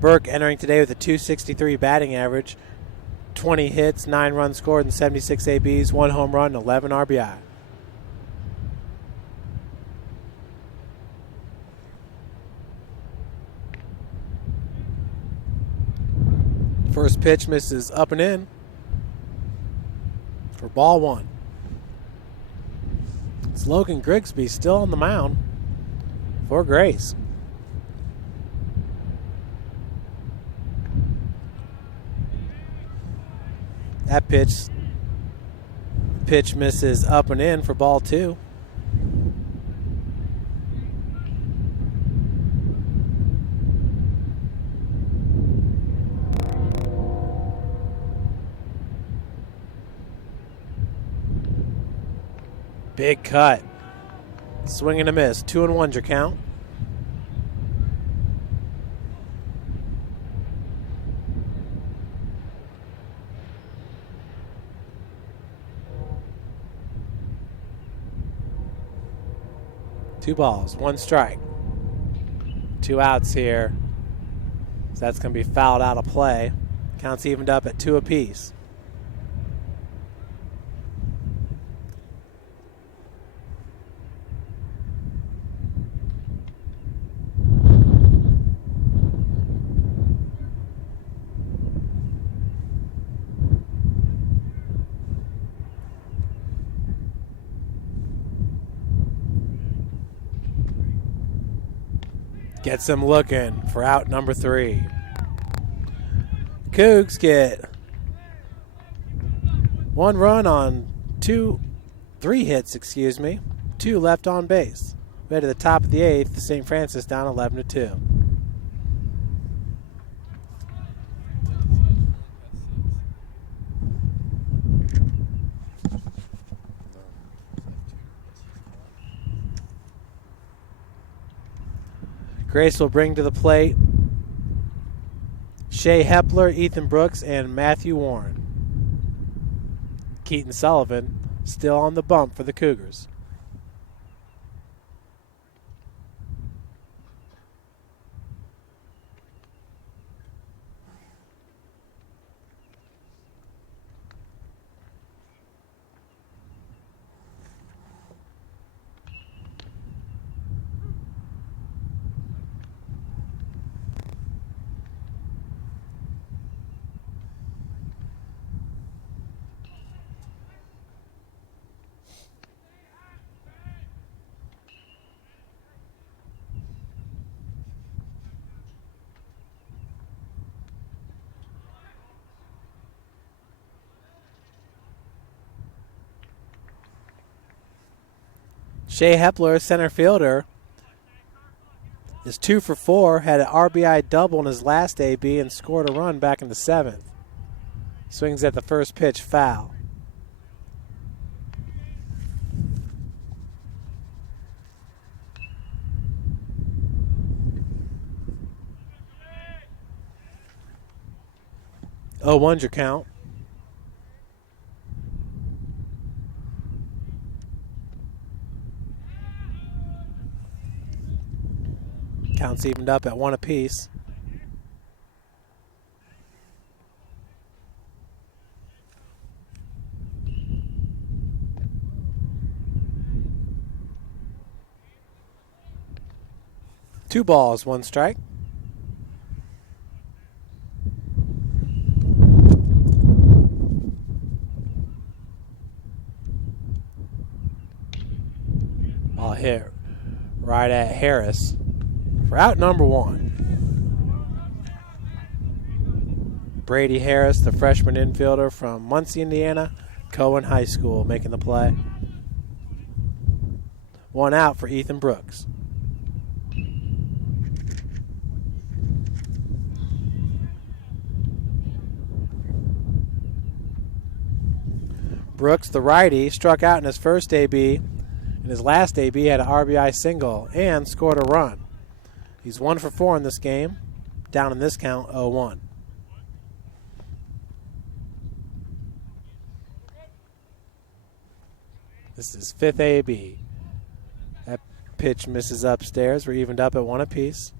Burke entering today with a .263 batting average, 20 hits, 9 runs scored, and 76 ABs, 1 home run, and 11 RBI. First pitch misses up and in for ball one. It's Logan Grigsby still on the mound for Grace. That pitch misses up and in for ball two. Big cut. Swing and a miss. 2-1's your count. Two balls, one strike. 2 outs here. So that's going to be fouled out of play. Counts evened up at 2 apiece. Gets him looking for out number 3. Cougs get 1 run on 3 hits, 2 left on base. Way to the top of the 8th, St. Francis down 11-2. Grace will bring to the plate Shea Hepler, Ethan Brooks, and Matthew Warren. Keaton Sullivan still on the bump for the Cougars. Shea Hepler, center fielder, is 2 for 4, had an RBI double in his last AB and scored a run back in the 7th. Swings at the first pitch, foul. Oh, 1's your count. Counts evened up at 1 apiece. Two balls, 1 strike. Ball hit right at Harris for out number 1. Brady Harris, the freshman infielder from Muncie, Indiana, Cohen High School, making the play. 1 out for Ethan Brooks. Brooks, the righty, struck out in his first AB. In his last AB, had an RBI single and scored a run. He's 1 for 4 in this game. Down in this count, 0-1. This is 5th AB. That pitch misses upstairs. We're evened up at 1 apiece.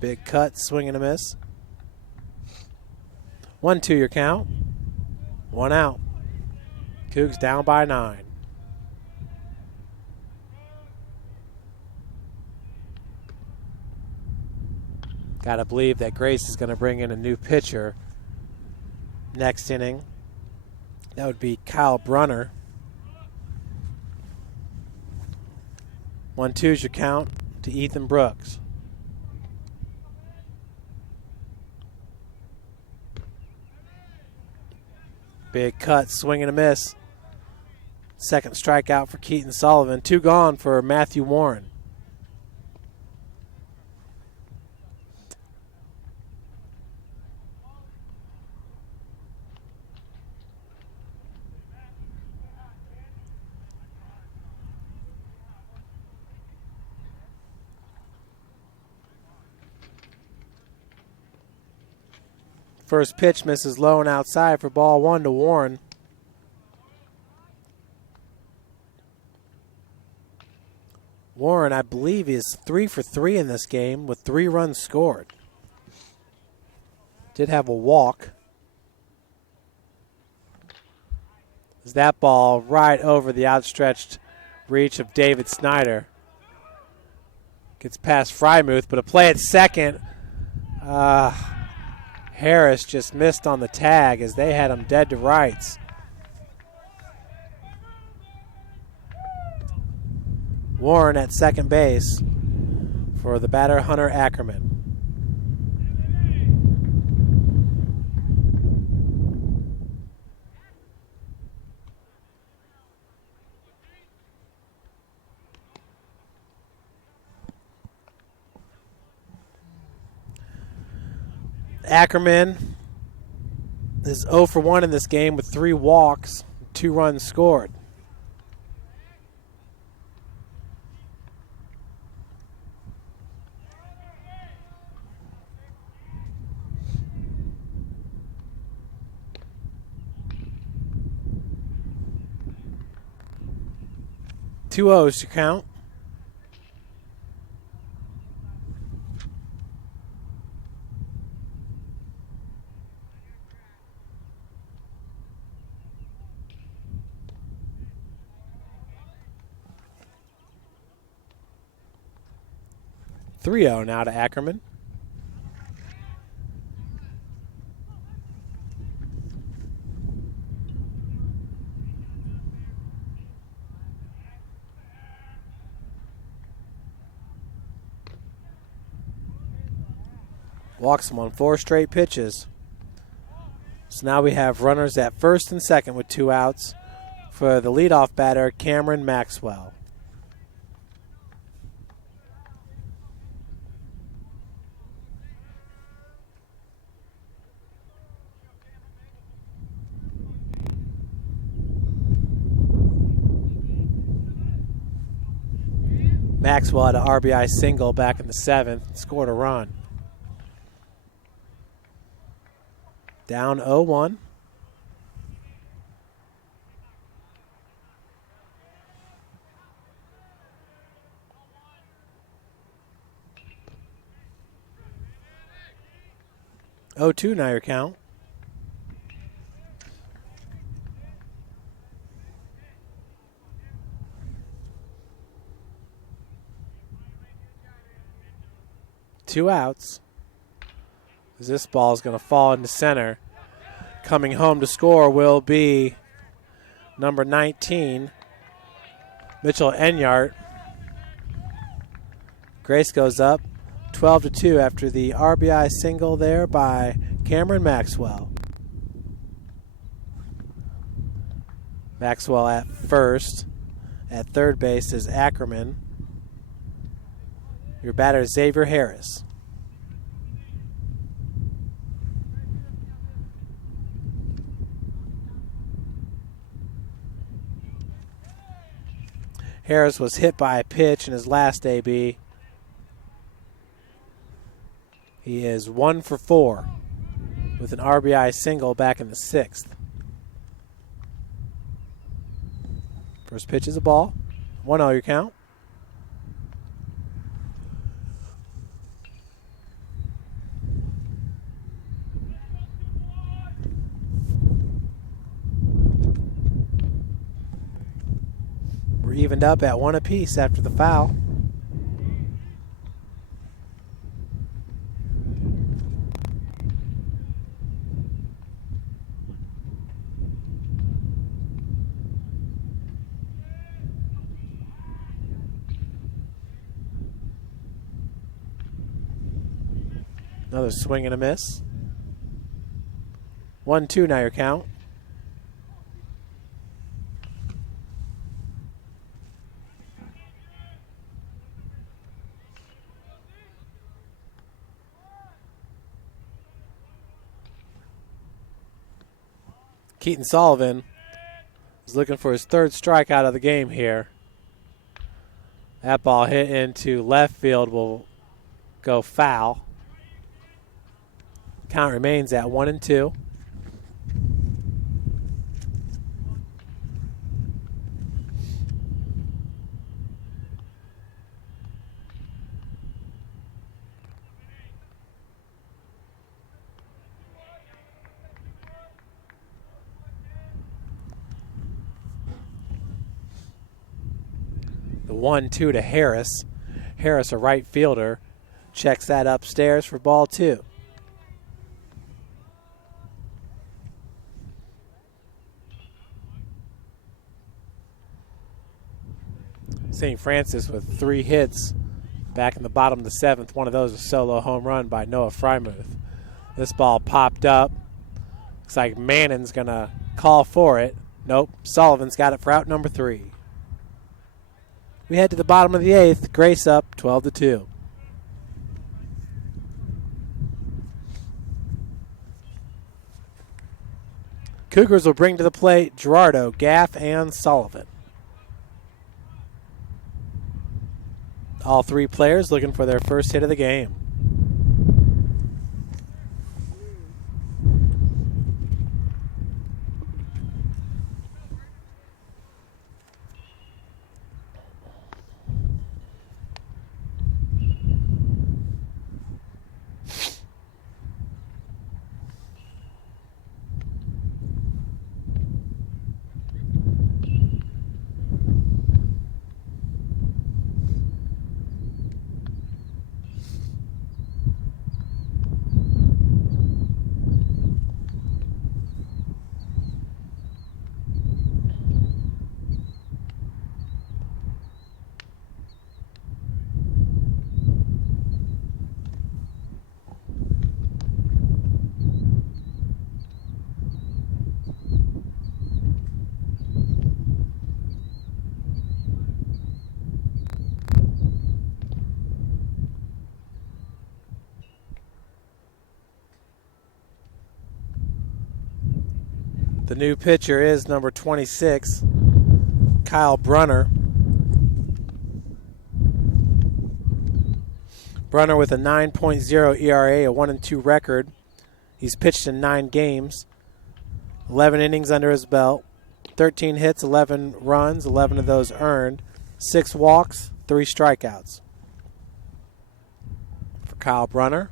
Big cut, swing and a miss. 1-2 your count. 1 out. Cougs down by 9. Got to believe that Grace is going to bring in a new pitcher next inning. That would be Kyle Brunner. 1-2 is your count to Ethan Brooks. Big cut, swing and a miss. Second strikeout for Keaton Sullivan. 2 gone for Matthew Warren. First pitch misses low and outside for ball 1 to Warren. Warren, I believe, is 3 for 3 in this game with 3 runs scored. Did have a walk. Is that ball right over the outstretched reach of David Snyder. Gets past Frymuth, but a play at second. Harris just missed on the tag as they had him dead to rights. Warren at second base for the batter Hunter Ackerman. Ackerman is 0 for 1 in this game with 3 walks, 2 runs scored. Two O's to count. Three 0 now to Ackerman. Walks him on 4 straight pitches. So now we have runners at first and second with 2 outs for the leadoff batter, Cameron Maxwell. Maxwell had an RBI single back in the 7th and scored a run. Down 0-1. Oh, 2 now your count. Two outs. This ball is going to fall into center. Coming home to score will be number 19, Mitchell Enyart. Grace goes up 12-2 after the RBI single there by Cameron Maxwell. Maxwell at first. At third base is Ackerman. Your batter is Xavier Harris. Harris was hit by a pitch in his last AB. He is 1 for 4 with an RBI single back in the 6th. First pitch is a ball. 1-0 your count. evened up at 1 apiece after the foul. Another swing and a miss. 1-2 now your count. Keaton Sullivan is looking for his third strikeout of the game here. That ball hit into left field will go foul. Count remains at 1-2. The 1-2 to Harris. Harris, a right fielder, checks that upstairs for ball 2. St. Francis with 3 hits back in the bottom of the 7th. One of those a solo home run by Noah Frymuth. This ball popped up. Looks like Mannon's going to call for it. Nope, Sullivan's got it for out number 3. We head to the bottom of the 8th. Grace up 12-2. Cougars will bring to the plate Gerardo, Gaff, and Sullivan. All 3 players looking for their first hit of the game. The new pitcher is number 26, Kyle Brunner. Brunner with a 9.0 ERA, a 1-2 record. He's pitched in 9 games, 11 innings under his belt, 13 hits, 11 runs, 11 of those earned, 6 walks, 3 strikeouts. For Kyle Brunner.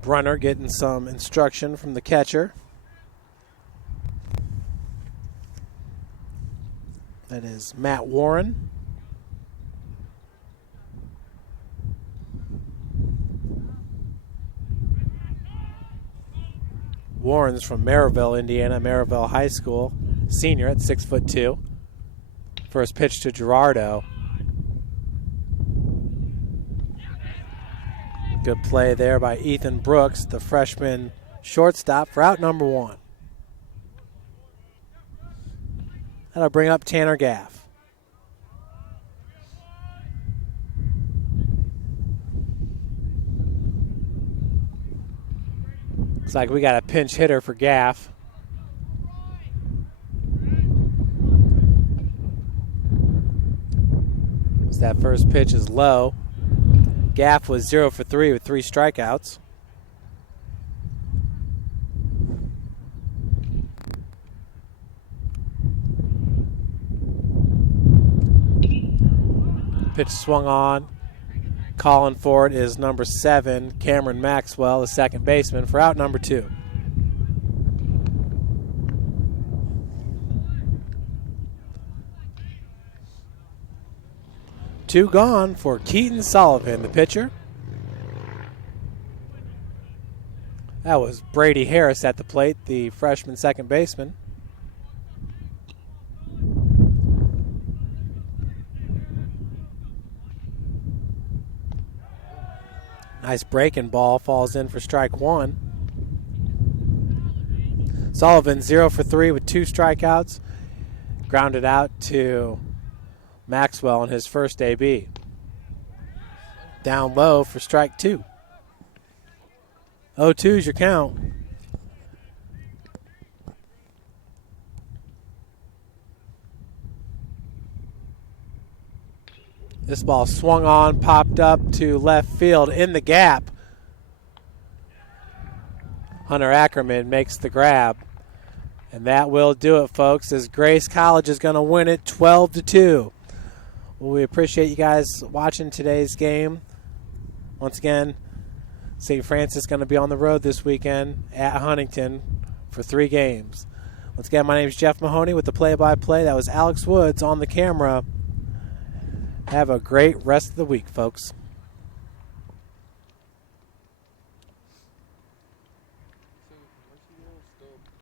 Brunner getting some instruction from the catcher. That is Matt Warren. Warren's from Maryville, Indiana, Maryville High School. Senior at 6'2". First pitch to Gerardo. Good play there by Ethan Brooks, the freshman shortstop, for out number 1. That'll bring up Tanner Gaff. Looks like we got a pinch hitter for Gaff. So that first pitch is low. Gaff was 0 for 3 with 3 strikeouts. Pitch swung on. Calling for it is number 7, Cameron Maxwell, the second baseman, for out number 2. Two gone for Keaton Sullivan, the pitcher. That was Brady Harris at the plate, the freshman second baseman. Nice breaking ball, falls in for strike 1. Sullivan 0 for 3 with 2 strikeouts. Grounded out to Maxwell in his first AB. Down low for strike 2. 0-2 is your count. This ball swung on, popped up to left field in the gap. Hunter Ackerman makes the grab. And that will do it, folks, as Grace College is going to win it 12-2. Well, we appreciate you guys watching today's game. Once again, St. Francis going to be on the road this weekend at Huntington for 3 games. Once again, my name is Jeff Mahoney with the play-by-play. That was Alex Woods on the camera. Have a great rest of the week, folks.